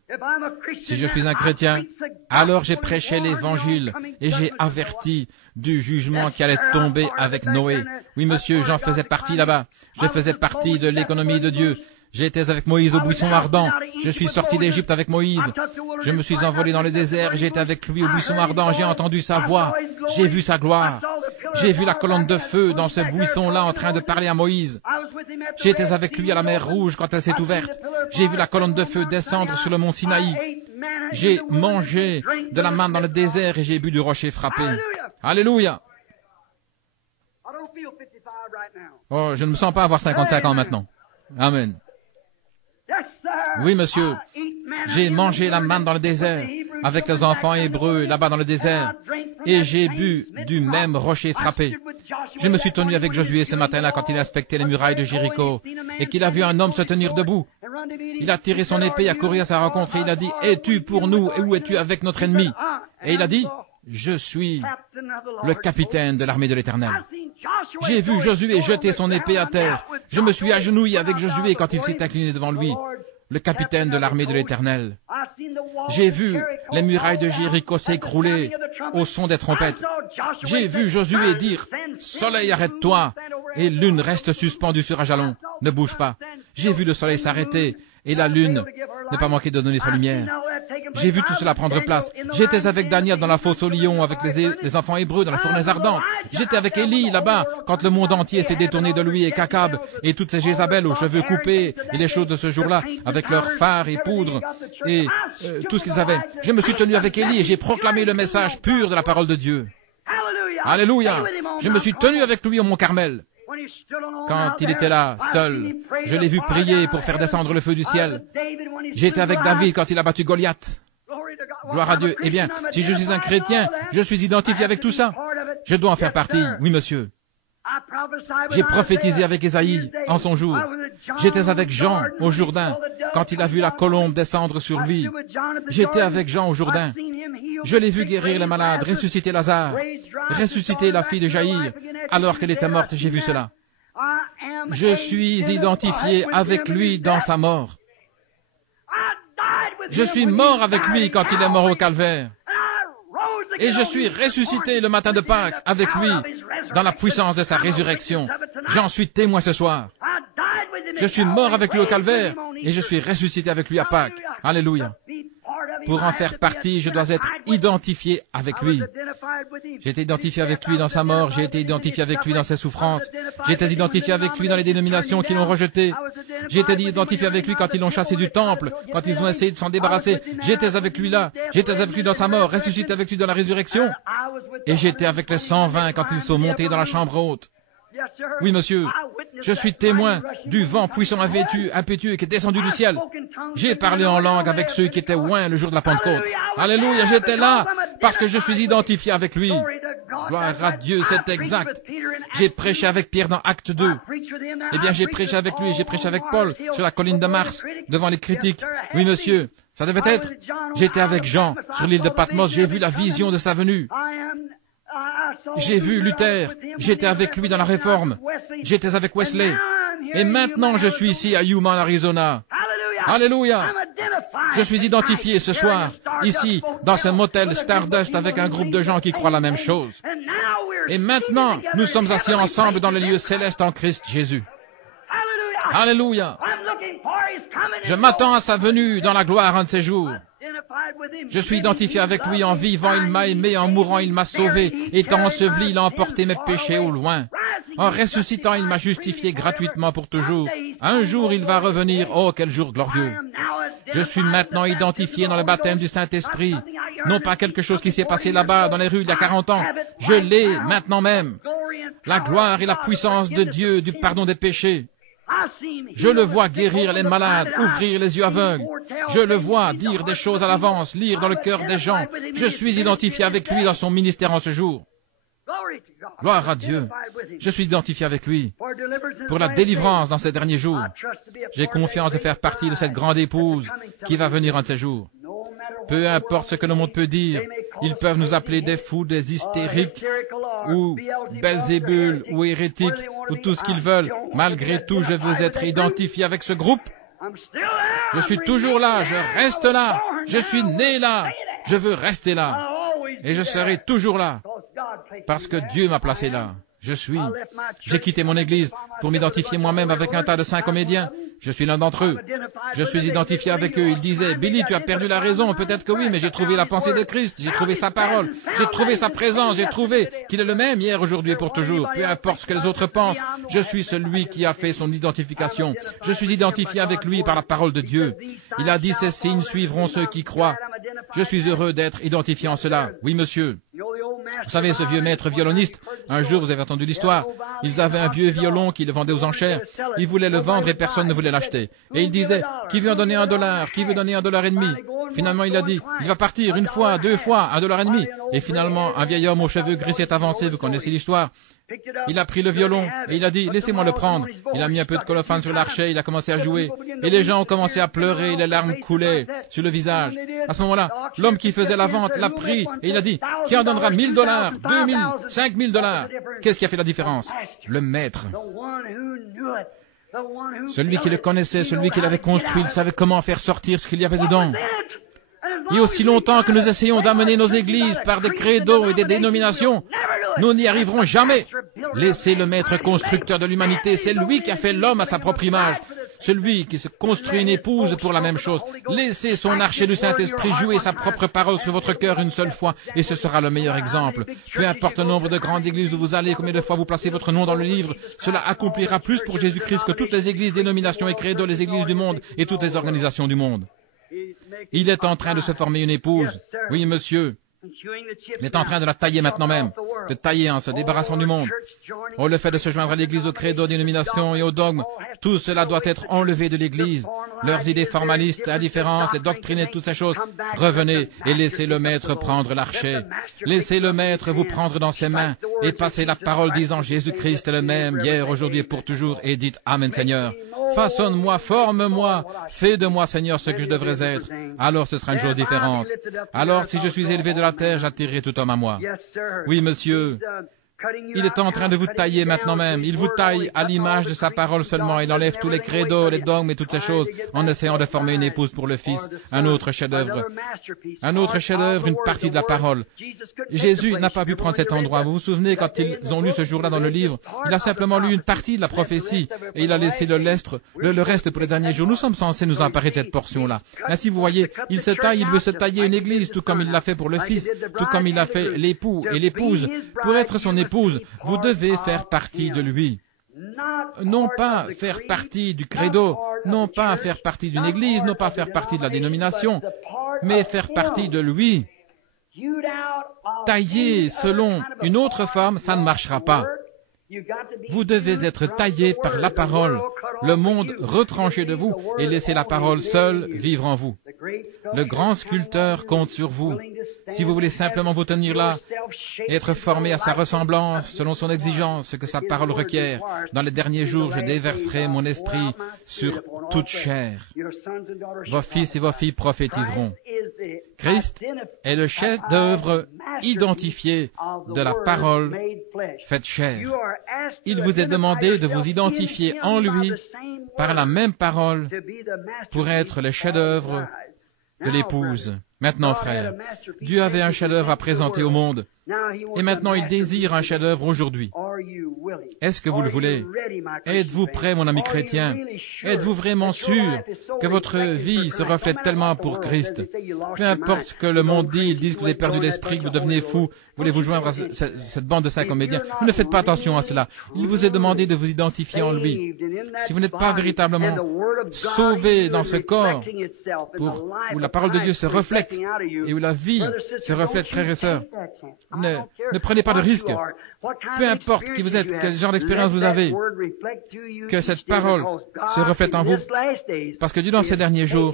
Si je suis un chrétien, alors j'ai prêché l'Évangile et j'ai averti du jugement qui allait tomber avec Noé. Oui, monsieur, j'en faisais partie là-bas. Je faisais partie de l'économie de Dieu. J'étais avec Moïse au buisson ardent. Je suis sorti d'Égypte avec Moïse. Je me suis envolé dans le désert. J'étais avec lui au buisson ardent. J'ai entendu sa voix. J'ai vu sa gloire. J'ai vu la colonne de feu dans ce buisson-là en train de parler à Moïse. J'étais avec lui à la mer Rouge quand elle s'est ouverte. J'ai vu la colonne de feu descendre sur le mont Sinaï. J'ai mangé de la manne dans le désert et j'ai bu du rocher frappé. Alléluia! Oh, je ne me sens pas avoir 55 ans maintenant. Amen. Oui, monsieur, j'ai mangé la manne dans le désert avec les enfants hébreux là-bas dans le désert et j'ai bu du même rocher frappé. Je me suis tenu avec Josué ce matin-là quand il inspectait les murailles de Jéricho et qu'il a vu un homme se tenir debout. Il a tiré son épée, a couru à sa rencontre et il a dit « Es-tu pour nous et où es-tu avec notre ennemi ?» Et il a dit « Je suis le capitaine de l'armée de l'Éternel. » J'ai vu Josué jeter son épée à terre. Je me suis agenouillé avec Josué quand il s'est incliné devant lui, le capitaine de l'armée de l'Éternel. J'ai vu les murailles de Jéricho s'écrouler au son des trompettes. J'ai vu Josué dire « Soleil, arrête-toi !» et lune reste suspendue sur un jalon. Ne bouge pas. J'ai vu le soleil s'arrêter et la lune ne pas manquer de donner sa lumière. J'ai vu tout cela prendre place. J'étais avec Daniel dans la fosse aux lions, avec les enfants hébreux dans la fournaise ardente. J'étais avec Élie là-bas, quand le monde entier s'est détourné de lui, et Cacab, et toutes ces Jézabel aux cheveux coupés, et les choses de ce jour-là, avec leurs phares et poudres, et tout ce qu'ils avaient. Je me suis tenu avec Élie et j'ai proclamé le message pur de la parole de Dieu. Alléluia! Je me suis tenu avec lui au mont Carmel. Quand il était là, seul, je l'ai vu prier pour faire descendre le feu du ciel. J'étais avec David quand il a battu Goliath. Gloire à Dieu. Eh bien, si je suis un chrétien, je suis identifié avec tout ça. Je dois en faire partie. Oui, monsieur. J'ai prophétisé avec Ésaïe en son jour. J'étais avec Jean au Jourdain quand il a vu la colombe descendre sur lui. J'étais avec Jean au Jourdain. Je l'ai vu guérir les malades, ressusciter Lazare, ressusciter la fille de Jaïr alors qu'elle était morte. J'ai vu cela. Je suis identifié avec lui dans sa mort. Je suis mort avec lui quand il est mort au calvaire. Et je suis ressuscité le matin de Pâques avec lui dans la puissance de sa résurrection. J'en suis témoin ce soir. Je suis mort avec lui au calvaire et je suis ressuscité avec lui à Pâques. Alléluia. Pour en faire partie, je dois être identifié avec lui. J'ai été identifié avec lui dans sa mort, j'ai été identifié avec lui dans ses souffrances, j'ai été identifié avec lui dans les dénominations qui l'ont rejeté, j'ai été identifié avec lui quand ils l'ont chassé du temple, quand ils ont essayé de s'en débarrasser, j'étais avec lui là, j'étais avec lui dans sa mort, ressuscité avec lui dans la résurrection, et j'étais avec les 120 quand ils sont montés dans la chambre haute. Oui, monsieur, je suis témoin du vent puissant impétueux qui est descendu du ciel. J'ai parlé en langue avec ceux qui étaient loin le jour de la Pentecôte. Alléluia, j'étais là parce que je suis identifié avec lui. Gloire à Dieu, c'est exact. J'ai prêché avec Pierre dans Acte 2. Eh bien, j'ai prêché avec lui, j'ai prêché avec Paul sur la colline de Mars, devant les critiques. Oui, monsieur, ça devait être. J'étais avec Jean sur l'île de Patmos, j'ai vu la vision de sa venue. J'ai vu Luther, j'étais avec lui dans la Réforme, j'étais avec Wesley, et maintenant je suis ici à Yuma, Arizona. Alléluia! Je suis identifié ce soir, ici, dans ce motel Stardust avec un groupe de gens qui croient la même chose. Et maintenant, nous sommes assis ensemble dans les lieux célestes en Christ Jésus. Alléluia! Je m'attends à sa venue dans la gloire un de ces jours. Je suis identifié avec lui, en vivant il m'a aimé, en mourant il m'a sauvé, étant enseveli il a emporté mes péchés au loin. En ressuscitant il m'a justifié gratuitement pour toujours. Un jour il va revenir, oh quel jour glorieux. Je suis maintenant identifié dans le baptême du Saint-Esprit, non pas quelque chose qui s'est passé là-bas dans les rues il y a 40 ans, je l'ai maintenant même. La gloire et la puissance de Dieu, du pardon des péchés. Je le vois guérir les malades, ouvrir les yeux aveugles. Je le vois dire des choses à l'avance, lire dans le cœur des gens. Je suis identifié avec lui dans son ministère en ce jour. Gloire à Dieu. Je suis identifié avec lui pour la délivrance dans ces derniers jours. J'ai confiance de faire partie de cette grande épouse qui va venir un de ces jours. Peu importe ce que le monde peut dire, ils peuvent nous appeler des fous, des hystériques, ou Belzébul, ou hérétiques, ou tout ce qu'ils veulent. Malgré tout, je veux être identifié avec ce groupe. Je suis toujours là, je reste là, je suis né là, je veux rester là. Et je serai toujours là, parce que Dieu m'a placé là. J'ai quitté mon église pour m'identifier moi-même avec un tas de saints comédiens. Je suis l'un d'entre eux. Je suis identifié avec eux. Ils disaient, Billy, tu as perdu la raison. Peut-être que oui, mais j'ai trouvé la pensée de Christ. J'ai trouvé sa parole. J'ai trouvé sa présence. J'ai trouvé qu'il est le même hier, aujourd'hui et pour toujours. Peu importe ce que les autres pensent. Je suis celui qui a fait son identification. Je suis identifié avec lui par la parole de Dieu. Il a dit, ces signes suivront ceux qui croient. Je suis heureux d'être identifié en cela. Oui, monsieur. Vous savez, ce vieux maître violoniste, un jour, vous avez entendu l'histoire, ils avaient un vieux violon qu'ils vendaient aux enchères, ils voulaient le vendre et personne ne voulait l'acheter. Et il disait, qui veut en donner $1? Qui veut donner $1.50? Finalement, il a dit, il va partir une fois, 2 fois, $1.50. Et finalement, un vieil homme aux cheveux gris s'est avancé, vous connaissez l'histoire. Il a pris le violon et il a dit, laissez-moi le prendre. Il a mis un peu de colophane sur l'archet, il a commencé à jouer. Et les gens ont commencé à pleurer, les larmes coulaient sur le visage. À ce moment-là, l'homme qui faisait la vente l'a pris et il a dit, qui en donnera $1,000, 2 000, 5 000 $? Qu'est-ce qui a fait la différence? Le maître. Celui qui le connaissait, celui qui l'avait construit, il savait comment faire sortir ce qu'il y avait dedans. Et aussi longtemps que nous essayons d'amener nos églises par des credos et des dénominations, nous n'y arriverons jamais. Laissez le maître constructeur de l'humanité, c'est lui qui a fait l'homme à sa propre image. celui qui se construit une épouse pour la même chose. Laissez son archer du Saint-Esprit jouer sa propre parole sur votre cœur une seule fois, et ce sera le meilleur exemple. Peu importe le nombre de grandes églises où vous allez, combien de fois vous placez votre nom dans le livre, cela accomplira plus pour Jésus-Christ que toutes les églises, dénominations et credos, les églises du monde et toutes les organisations du monde. Il est en train de se former une épouse. Oui, monsieur. Il est en train de la tailler maintenant même, de tailler en se débarrassant du monde. Oh, le fait de se joindre à l'Église, au credo, aux dénominations et aux dogmes, tout cela doit être enlevé de l'Église. Leurs idées formalistes, indifférences, les doctrines et toutes ces choses. Revenez et laissez le Maître prendre l'archet. Laissez le Maître vous prendre dans ses mains et passez la parole disant Jésus-Christ est le même, hier, aujourd'hui et pour toujours, et dites Amen Seigneur. Façonne-moi, forme-moi, fais de moi, Seigneur, ce que je devrais être. Alors ce sera une chose différente. Alors si je suis élevé de la terre, j'attirerai tout homme à moi. Oui, monsieur. Il est en train de vous tailler maintenant même. Il vous taille à l'image de sa parole seulement. Il enlève tous les credos, les dogmes et toutes ces choses en essayant de former une épouse pour le Fils, un autre chef-d'œuvre. Un autre chef-d'œuvre, une partie de la parole. Jésus n'a pas pu prendre cet endroit. Vous vous souvenez quand ils ont lu ce jour-là dans le livre? Il a simplement lu une partie de la prophétie et il a laissé le reste pour les derniers jours. Nous sommes censés nous emparer de cette portion-là. Ainsi, vous voyez, il se taille, il veut se tailler une église, tout comme il l'a fait pour le Fils, tout comme il a fait l'époux et l'épouse. Pour être son épouse, vous devez faire partie de lui. Non pas faire partie du credo, non pas faire partie d'une église, non pas faire partie de la dénomination, mais faire partie de lui. Tailler selon une autre forme, ça ne marchera pas. Vous devez être taillé par la parole, le monde retranché de vous, et laisser la parole seule vivre en vous. Le grand sculpteur compte sur vous. Si vous voulez simplement vous tenir là, et être formé à sa ressemblance, selon son exigence, ce que sa parole requiert, dans les derniers jours, je déverserai mon esprit sur toute chair. Vos fils et vos filles prophétiseront. Christ est le chef-d'œuvre identifié de la parole faite chair. Il vous est demandé de vous identifier en lui par la même parole pour être le chef-d'œuvre de l'épouse. Maintenant, frère, Dieu avait un chef-d'œuvre à présenter au monde, et maintenant il désire un chef-d'œuvre aujourd'hui. Est-ce que vous le voulez? Êtes-vous prêt, mon ami chrétien? Êtes-vous vraiment sûr que votre vie se reflète tellement pour Christ? Peu importe ce que le monde dit, ils disent que vous avez perdu l'esprit, que vous devenez fou, voulez-vous joindre à cette bande de 5 comédiens? Vous ne faites pas attention à cela. Il vous est demandé de vous identifier en lui. Si vous n'êtes pas véritablement sauvé dans ce corps, où la parole de Dieu se reflète, et où la vie se reflète, frères et sœurs, ne prenez pas de risque. Peu importe qui vous êtes, quel genre d'expérience vous avez, que cette parole se reflète en vous, parce que Dieu, dans ces derniers jours,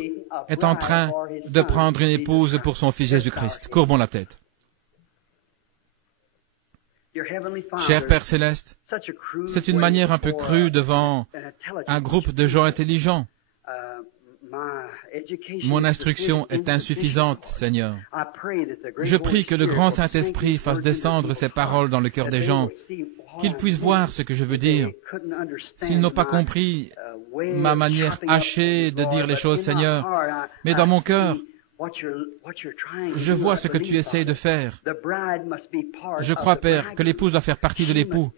est en train de prendre une épouse pour son Fils Jésus-Christ. Courbons la tête. Cher Père Céleste, c'est une manière un peu crue devant un groupe de gens intelligents. Mon instruction est insuffisante, Seigneur. Je prie que le grand Saint-Esprit fasse descendre ces paroles dans le cœur des gens, qu'ils puissent voir ce que je veux dire. S'ils n'ont pas compris ma manière hachée de dire les choses, Seigneur, mais dans mon cœur, je vois ce que tu essayes de faire. Je crois, Père, que l'épouse doit faire partie de l'époux.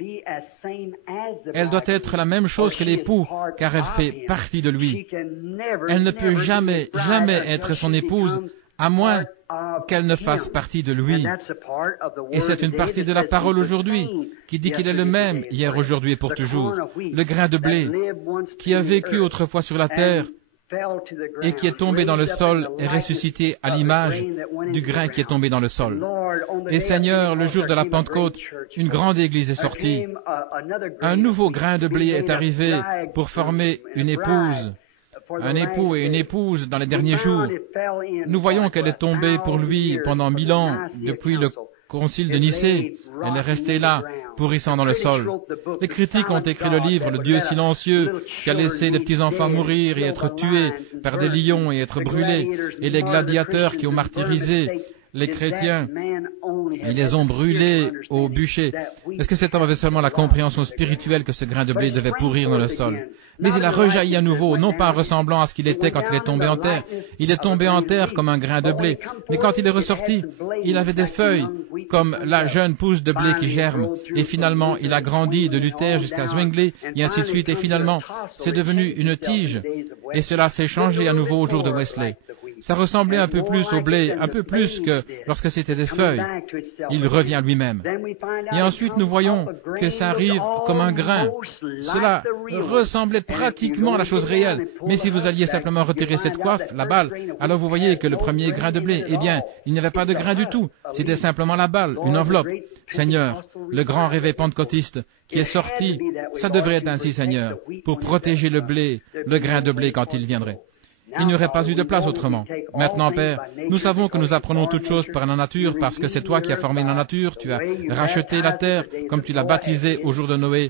Elle doit être la même chose que l'époux, car elle fait partie de lui. Elle ne peut jamais, jamais être son épouse, à moins qu'elle ne fasse partie de lui. Et c'est une partie de la parole aujourd'hui, qui dit qu'il est le même, hier, aujourd'hui et pour toujours. Le grain de blé, qui a vécu autrefois sur la terre, et qui est tombé dans le sol est ressuscité à l'image du grain qui est tombé dans le sol. Et Seigneur, le jour de la Pentecôte, une grande église est sortie. Un nouveau grain de blé est arrivé pour former une épouse, un époux et une épouse dans les derniers jours. Nous voyons qu'elle est tombée pour lui pendant 1000 ans, depuis le concile de Nicée. Elle est restée là, pourrissant dans le sol. Les critiques ont écrit le livre, le Dieu silencieux, qui a laissé les petits-enfants mourir et être tués par des lions et être brûlés, et les gladiateurs qui ont martyrisé les chrétiens. Ils les ont brûlés au bûcher. Est-ce que cet homme avait seulement la compréhension spirituelle que ce grain de blé devait pourrir dans le sol? Mais il a rejailli à nouveau, non pas ressemblant à ce qu'il était quand il est tombé en terre. Il est tombé en terre comme un grain de blé. Mais quand il est ressorti, il avait des feuilles, comme la jeune pousse de blé qui germe. Et finalement, il a grandi de Luther jusqu'à Zwingli, et ainsi de suite. Et finalement, c'est devenu une tige. Et cela s'est changé à nouveau au jour de Wesley. Ça ressemblait un peu plus au blé, un peu plus que lorsque c'était des feuilles. Il revient lui-même. Et ensuite, nous voyons que ça arrive comme un grain. Cela ressemblait pratiquement à la chose réelle. Mais si vous alliez simplement retirer cette coiffe, la balle, alors vous voyez que le premier grain de blé, eh bien, il n'y avait pas de grain du tout. C'était simplement la balle, une enveloppe. Seigneur, le grand réveil pentecôtiste qui est sorti, ça devrait être ainsi, Seigneur, pour protéger le blé, le grain de blé quand il viendrait. Il n'y aurait pas eu de place autrement. Maintenant, Père, nous savons que nous apprenons toutes choses par la nature parce que c'est toi qui as formé la nature. Tu as racheté la terre comme tu l'as baptisée au jour de Noé.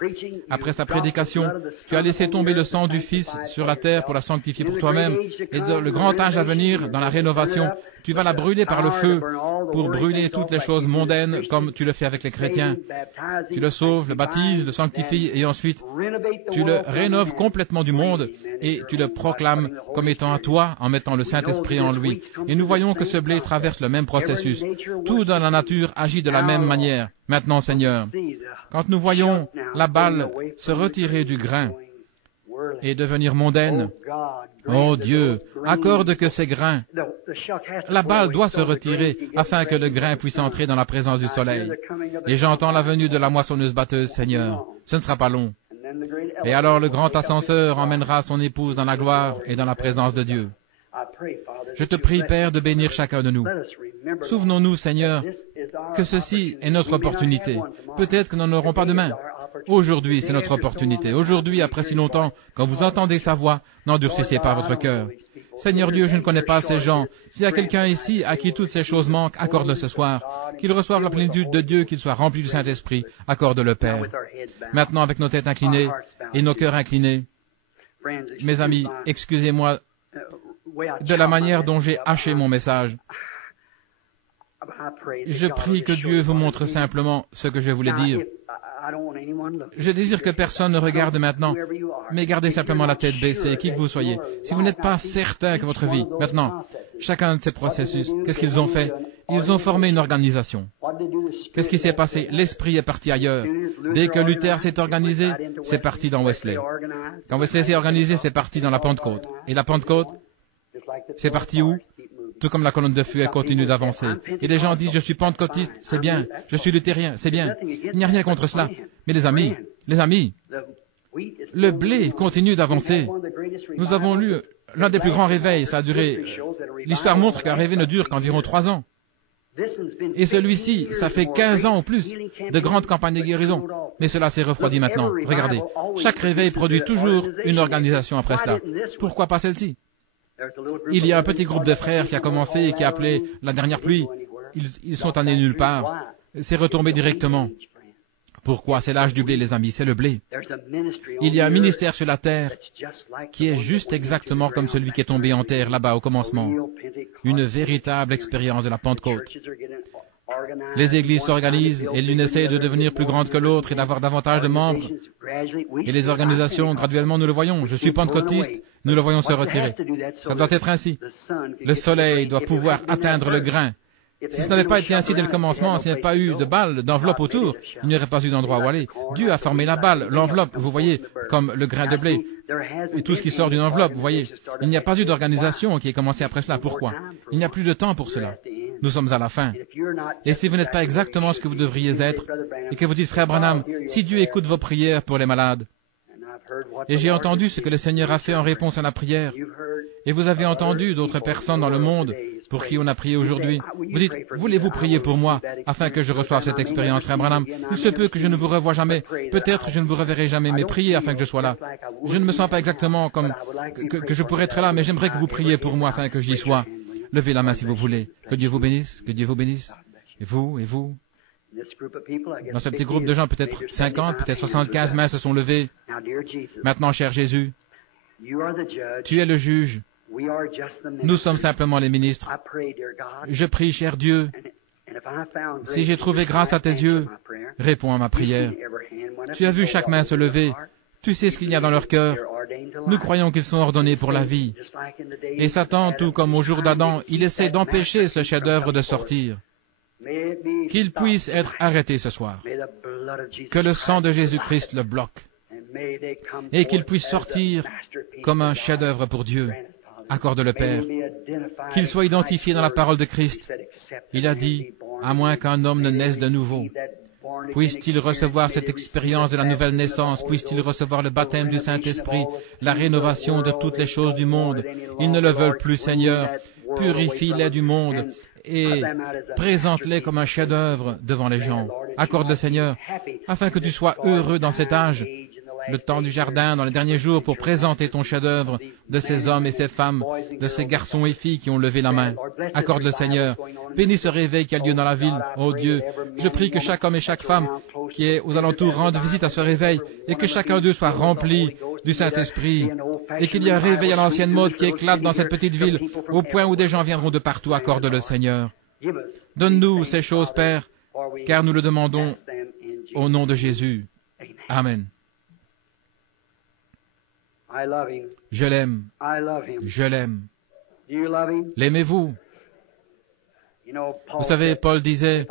Après sa prédication, tu as laissé tomber le sang du Fils sur la terre pour la sanctifier pour toi-même. Et dans le grand âge à venir, dans la rénovation, tu vas la brûler par le feu pour brûler toutes les choses mondaines comme tu le fais avec les chrétiens. Tu le sauves, le baptises, le sanctifies et ensuite tu le rénoves complètement du monde et tu le proclames comme étant à toi en mettant le Saint-Esprit en lui. Et nous voyons que ce blé traverse le même processus. Tout dans la nature agit de la même manière. Maintenant, Seigneur, quand nous voyons la balle se retirer du grain et devenir mondaine, oh Dieu, accorde que ces grains, la balle doit se retirer afin que le grain puisse entrer dans la présence du soleil. Et j'entends la venue de la moissonneuse-batteuse, Seigneur. Ce ne sera pas long. Et alors le grand ascenseur emmènera son épouse dans la gloire et dans la présence de Dieu. Je te prie, Père, de bénir chacun de nous. Souvenons-nous, Seigneur, que ceci est notre opportunité. Peut-être que nous n'en aurons pas demain. Aujourd'hui, c'est notre opportunité. Aujourd'hui, après si longtemps, quand vous entendez sa voix, n'endurcissez pas votre cœur. Seigneur Dieu, je ne connais pas ces gens. S'il y a quelqu'un ici à qui toutes ces choses manquent, accorde-le ce soir. Qu'il reçoive la plénitude de Dieu, qu'il soit rempli du Saint-Esprit, accorde-le, Père. Maintenant, avec nos têtes inclinées et nos cœurs inclinés, mes amis, excusez-moi de la manière dont j'ai haché mon message. Je prie que Dieu vous montre simplement ce que je voulais dire. Je désire que personne ne regarde maintenant, mais gardez simplement la tête baissée, qui que vous soyez. Si vous n'êtes pas certain que votre vie, maintenant, chacun de ces processus, qu'est-ce qu'ils ont fait? Ils ont formé une organisation. Qu'est-ce qui s'est passé? L'esprit est parti ailleurs. Dès que Luther s'est organisé, c'est parti dans Wesley. Quand Wesley s'est organisé, c'est parti dans la Pentecôte. Et la Pentecôte, c'est parti où? Tout comme la colonne de feu, elle continue d'avancer. Et les gens disent, je suis pentecôtiste, c'est bien. Je suis luthérien, c'est bien. Il n'y a rien contre cela. Mais les amis, le blé continue d'avancer. Nous avons lu l'un des plus grands réveils, ça a duré... L'histoire montre qu'un réveil ne dure qu'environ 3 ans. Et celui-ci, ça fait 15 ans ou plus de grandes campagnes de guérison. Mais cela s'est refroidi maintenant. Regardez, chaque réveil produit toujours une organisation après cela. Pourquoi pas celle-ci? Il y a un petit groupe de frères qui a commencé et qui a appelé la dernière pluie. Ils sont allés nulle part. C'est retombé directement. Pourquoi? C'est l'âge du blé, les amis, c'est le blé. Il y a un ministère sur la terre qui est juste exactement comme celui qui est tombé en terre là-bas au commencement. Une véritable expérience de la Pentecôte. Les églises s'organisent et l'une essaie de devenir plus grande que l'autre et d'avoir davantage de membres. Et les organisations, graduellement, nous le voyons. Je suis pentecôtiste, nous le voyons se retirer. Ça doit être ainsi. Le soleil doit pouvoir atteindre le grain. Si ce n'avait pas été ainsi dès le commencement, s'il n'y avait pas eu de balle, d'enveloppe autour, il n'y aurait pas eu d'endroit où aller. Dieu a formé la balle, l'enveloppe, vous voyez, comme le grain de blé. Et tout ce qui sort d'une enveloppe, vous voyez. Il n'y a pas eu d'organisation qui ait commencé après cela. Pourquoi? Il n'y a plus de temps pour cela. Nous sommes à la fin. Et si vous n'êtes pas exactement ce que vous devriez être, et que vous dites, Frère Branham, si Dieu écoute vos prières pour les malades, et j'ai entendu ce que le Seigneur a fait en réponse à la prière, et vous avez entendu d'autres personnes dans le monde pour qui on a prié aujourd'hui, vous dites, voulez-vous prier pour moi, afin que je reçoive cette expérience, Frère Branham? Il se peut que je ne vous revoie jamais, peut-être je ne vous reverrai jamais, mais priez afin que je sois là. Je ne me sens pas exactement comme que je pourrais être là, mais j'aimerais que vous priez pour moi afin que j'y sois. Levez la main si vous voulez. Que Dieu vous bénisse, que Dieu vous bénisse. Et vous. Dans ce petit groupe de gens, peut-être 50, peut-être 75 mains se sont levées. Maintenant, cher Jésus, tu es le juge. Nous sommes simplement les ministres. Je prie, cher Dieu, Si j'ai trouvé grâce à tes yeux, réponds à ma prière. Tu as vu chaque main se lever. Tu sais ce qu'il y a dans leur cœur. Nous croyons qu'ils sont ordonnés pour la vie. Et Satan, tout comme au jour d'Adam, il essaie d'empêcher ce chef-d'œuvre de sortir. Qu'il puisse être arrêté ce soir. Que le sang de Jésus-Christ le bloque. Et qu'il puisse sortir comme un chef-d'œuvre pour Dieu. Accorde le Père. Qu'il soit identifié dans la parole de Christ. Il a dit, à moins qu'un homme ne naisse de nouveau. Puisse-t-il recevoir cette expérience de la nouvelle naissance, puisse-t-il recevoir le baptême du Saint-Esprit, la rénovation de toutes les choses du monde. Ils ne le veulent plus, Seigneur. Purifie-les du monde et présente-les comme un chef-d'œuvre devant les gens. Accorde-le, Seigneur, afin que tu sois heureux dans cet âge, le temps du jardin, dans les derniers jours, pour présenter ton chef-d'œuvre de ces hommes et ces femmes, de ces garçons et filles qui ont levé la main. Accorde-le, Seigneur. Bénis ce réveil qui a lieu dans la ville. Oh Dieu, je prie que chaque homme et chaque femme qui est aux alentours rende visite à ce réveil et que chacun d'eux soit rempli du Saint-Esprit et qu'il y ait un réveil à l'ancienne mode qui éclate dans cette petite ville au point où des gens viendront de partout. Accorde-le, Seigneur. Donne-nous ces choses, Père, car nous le demandons au nom de Jésus. Amen. Je l'aime. Je l'aime. L'aimez-vous? Vous savez, Paul disait,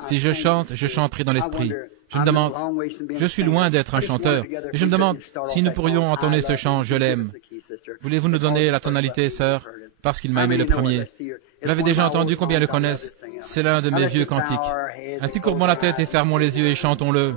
si je chante, je chanterai dans l'esprit. Je me demande, je suis loin d'être un chanteur, et je me demande si nous pourrions entonner ce chant, je l'aime. Voulez-vous nous donner la tonalité, sœur, parce qu'il m'a aimé le premier? Vous l'avez déjà entendu, combien le connaissent? C'est l'un de mes vieux cantiques. Ainsi courbons la tête et fermons les yeux et chantons-le.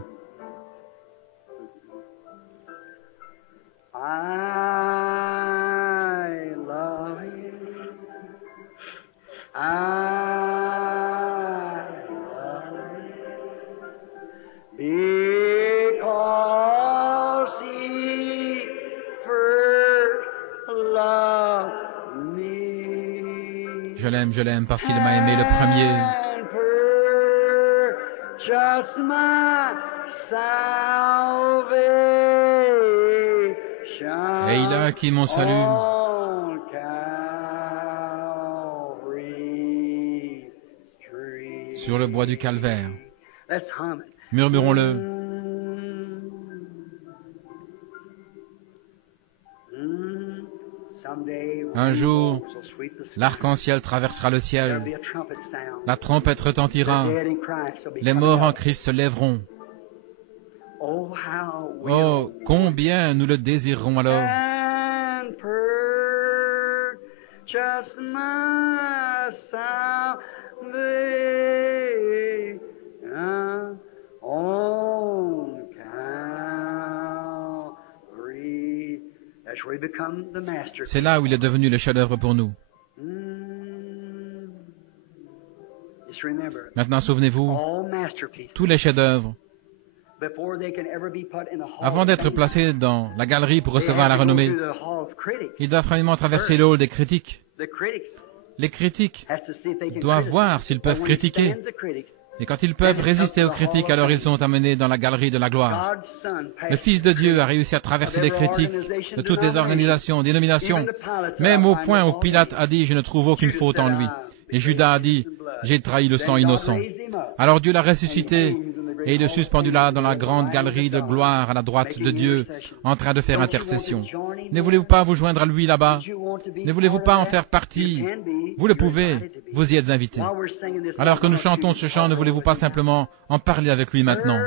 Je l'aime parce qu'il m'a aimé le premier. Et il a acquis mon salut. Sur le bois du calvaire. Murmurons-le. Un jour, l'arc-en-ciel traversera le ciel. La trompette retentira. Les morts en Christ se lèveront. Oh, combien nous le désirerons alors. C'est là où il est devenu le chef-d'œuvre pour nous. Maintenant, souvenez-vous, tous les chefs-d'œuvre, avant d'être placés dans la galerie pour recevoir la renommée, ils doivent premièrement traverser le hall des critiques. Les critiques doivent voir s'ils peuvent critiquer. Et quand ils peuvent résister aux critiques, alors ils sont amenés dans la galerie de la gloire. Le Fils de Dieu a réussi à traverser les critiques de toutes les organisations, dénominations, même au point où Pilate a dit « Je ne trouve aucune faute en lui ». Et Judas a dit « J'ai trahi le sang innocent ». Alors Dieu l'a ressuscité et il est suspendu là dans la grande galerie de gloire à la droite de Dieu, en train de faire intercession. Ne voulez-vous pas vous joindre à lui là-bas? Ne voulez-vous pas en faire partie? Vous le pouvez, vous y êtes invités. Alors que nous chantons ce chant, ne voulez-vous pas simplement en parler avec lui maintenant?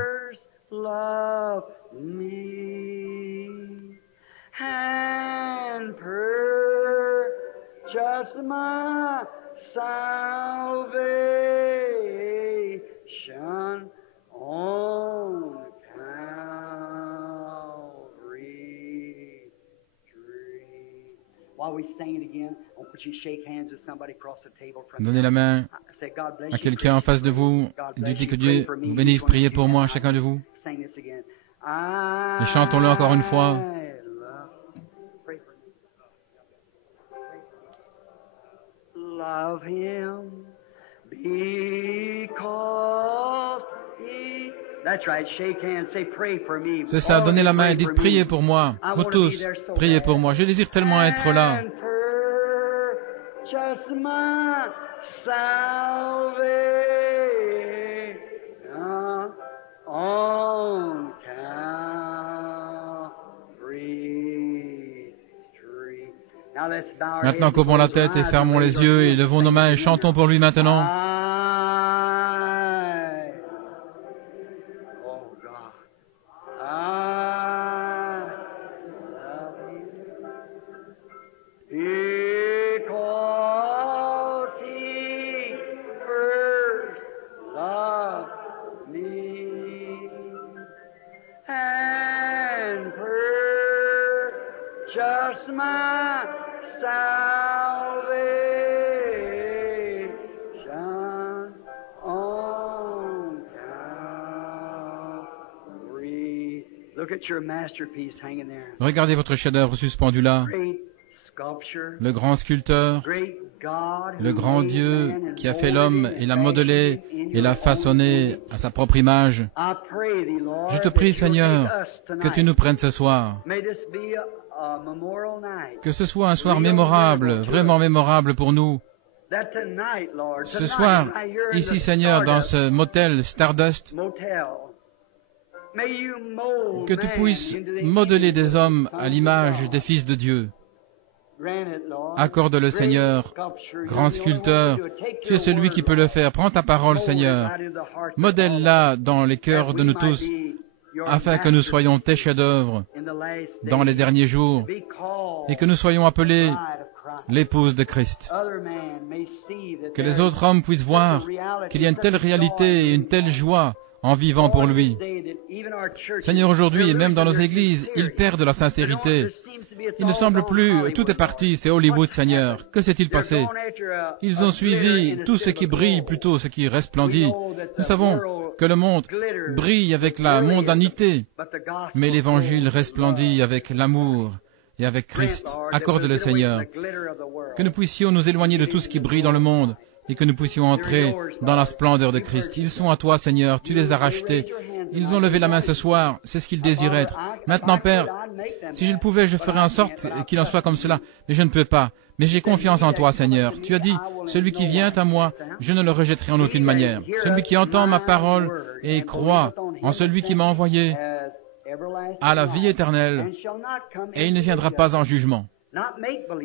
Donnez la main à quelqu'un en face de vous et dites que Dieu vous bénisse. Priez pour moi, chacun de vous. Et chantons-le encore une fois. C'est ça, donnez la main et dites priez pour moi. Vous tous, priez pour moi. Je désire tellement être là. Just my salvation. Maintenant, courbons la tête et fermons les yeux et levons nos mains et chantons pour lui maintenant. Just my salvation on Calvary. Look at your masterpiece hanging there. Regardez votre chef-d'œuvre suspendu là. Great sculpture, Le grand sculpteur, great God, le grand Dieu qui a fait l'homme et l'a modelé et l'a façonné à sa propre image. I pray thee, Lord, Je te prie, that you'll Seigneur, take us tonight. que tu nous prennes ce soir. May this be a memorial night. Que ce soit un soir mémorable, vraiment mémorable pour nous. That tonight, Lord, Ce tonight, soir, while you're in ici, the Seigneur, dans Stardust ce motel Stardust, motel, may you mold que tu man puisses into the modeler image des of hommes the à Son l'image of des God. fils de Dieu. Grant it, Lord. Accorde-le, Great Seigneur, sculpture, grand you're the only one sculpteur. to do it. Take Tu es your celui word, qui peut le Lord. faire. Prends ta parole, Mold it Seigneur. right into the hearts of all Modèle-la of us, dans les cœurs that de we nous might tous, be your afin que nous soyons tes masterpiece chefs-d'œuvre in the last dans les days, derniers jours to be called et que nous soyons appelés bride of Christ. l'épouse de Christ. Other men may see that Que there les autres hommes puissent voir qu'il y a une telle réalité et une telle joie en vivant pour lui. Seigneur, aujourd'hui, et même dans nos églises, ils perdent la sincérité. Il ne semble plus, tout est parti, c'est Hollywood, Seigneur. Que s'est-il passé? Ils ont suivi tout ce qui brille, plutôt ce qui resplendit. Nous savons que le monde brille avec la mondanité, mais l'Évangile resplendit avec l'amour et avec Christ. Accorde-le, Seigneur, que nous puissions nous éloigner de tout ce qui brille dans le monde et que nous puissions entrer dans la splendeur de Christ. Ils sont à toi, Seigneur, tu les as rachetés. Ils ont levé la main ce soir, c'est ce qu'ils désirent être. Maintenant, Père, si je le pouvais, je ferais en sorte qu'il en soit comme cela, mais je ne peux pas. Mais j'ai confiance en toi, Seigneur. Tu as dit, celui qui vient à moi, je ne le rejetterai en aucune manière. Celui qui entend ma parole et croit en celui qui m'a envoyé a la vie éternelle, et il ne viendra pas en jugement.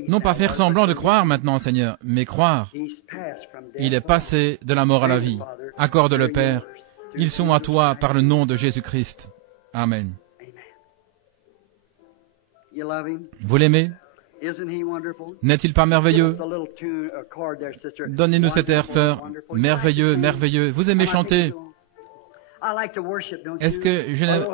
Non pas faire semblant de croire maintenant, Seigneur, mais croire. Il est passé de la mort à la vie. Accorde-le, Père. Ils sont à toi par le nom de Jésus-Christ. Amen. Vous l'aimez? N'est-il pas merveilleux? Donnez-nous cet air, sœur. Merveilleux, merveilleux. Vous aimez chanter? Est-ce que je n'aime...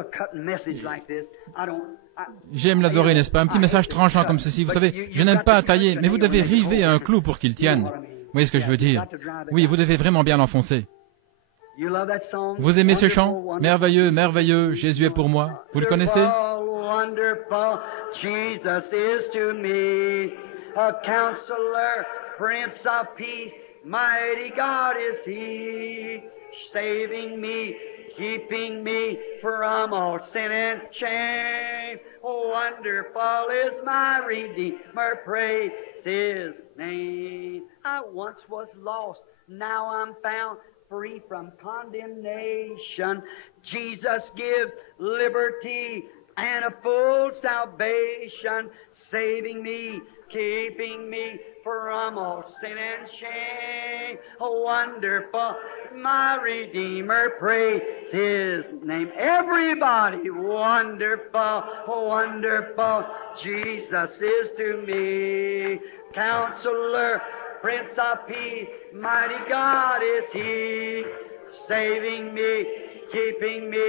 J'aime l'adorer, n'est-ce pas? Un petit message tranchant comme ceci. Vous savez, je n'aime pas tailler, mais vous devez river un clou pour qu'il tienne. Vous voyez ce que je veux dire? Oui, vous devez vraiment bien l'enfoncer. Vous aimez ce chant? Merveilleux, merveilleux, Jésus est pour moi. Vous le connaissez? Wonderful, Jesus is to me, a counselor, Prince of Peace, mighty God is He, saving me, keeping me from all sin and shame. Oh, wonderful is my Redeemer, praise His name. I once was lost, now I'm found, free from condemnation. Jesus gives liberty and a full salvation, saving me, keeping me from all sin and shame. Oh, wonderful, my Redeemer, praise His name. Everybody, wonderful, wonderful, Jesus is to me. Counselor, Prince of Peace, mighty God is He, saving me, keeping me.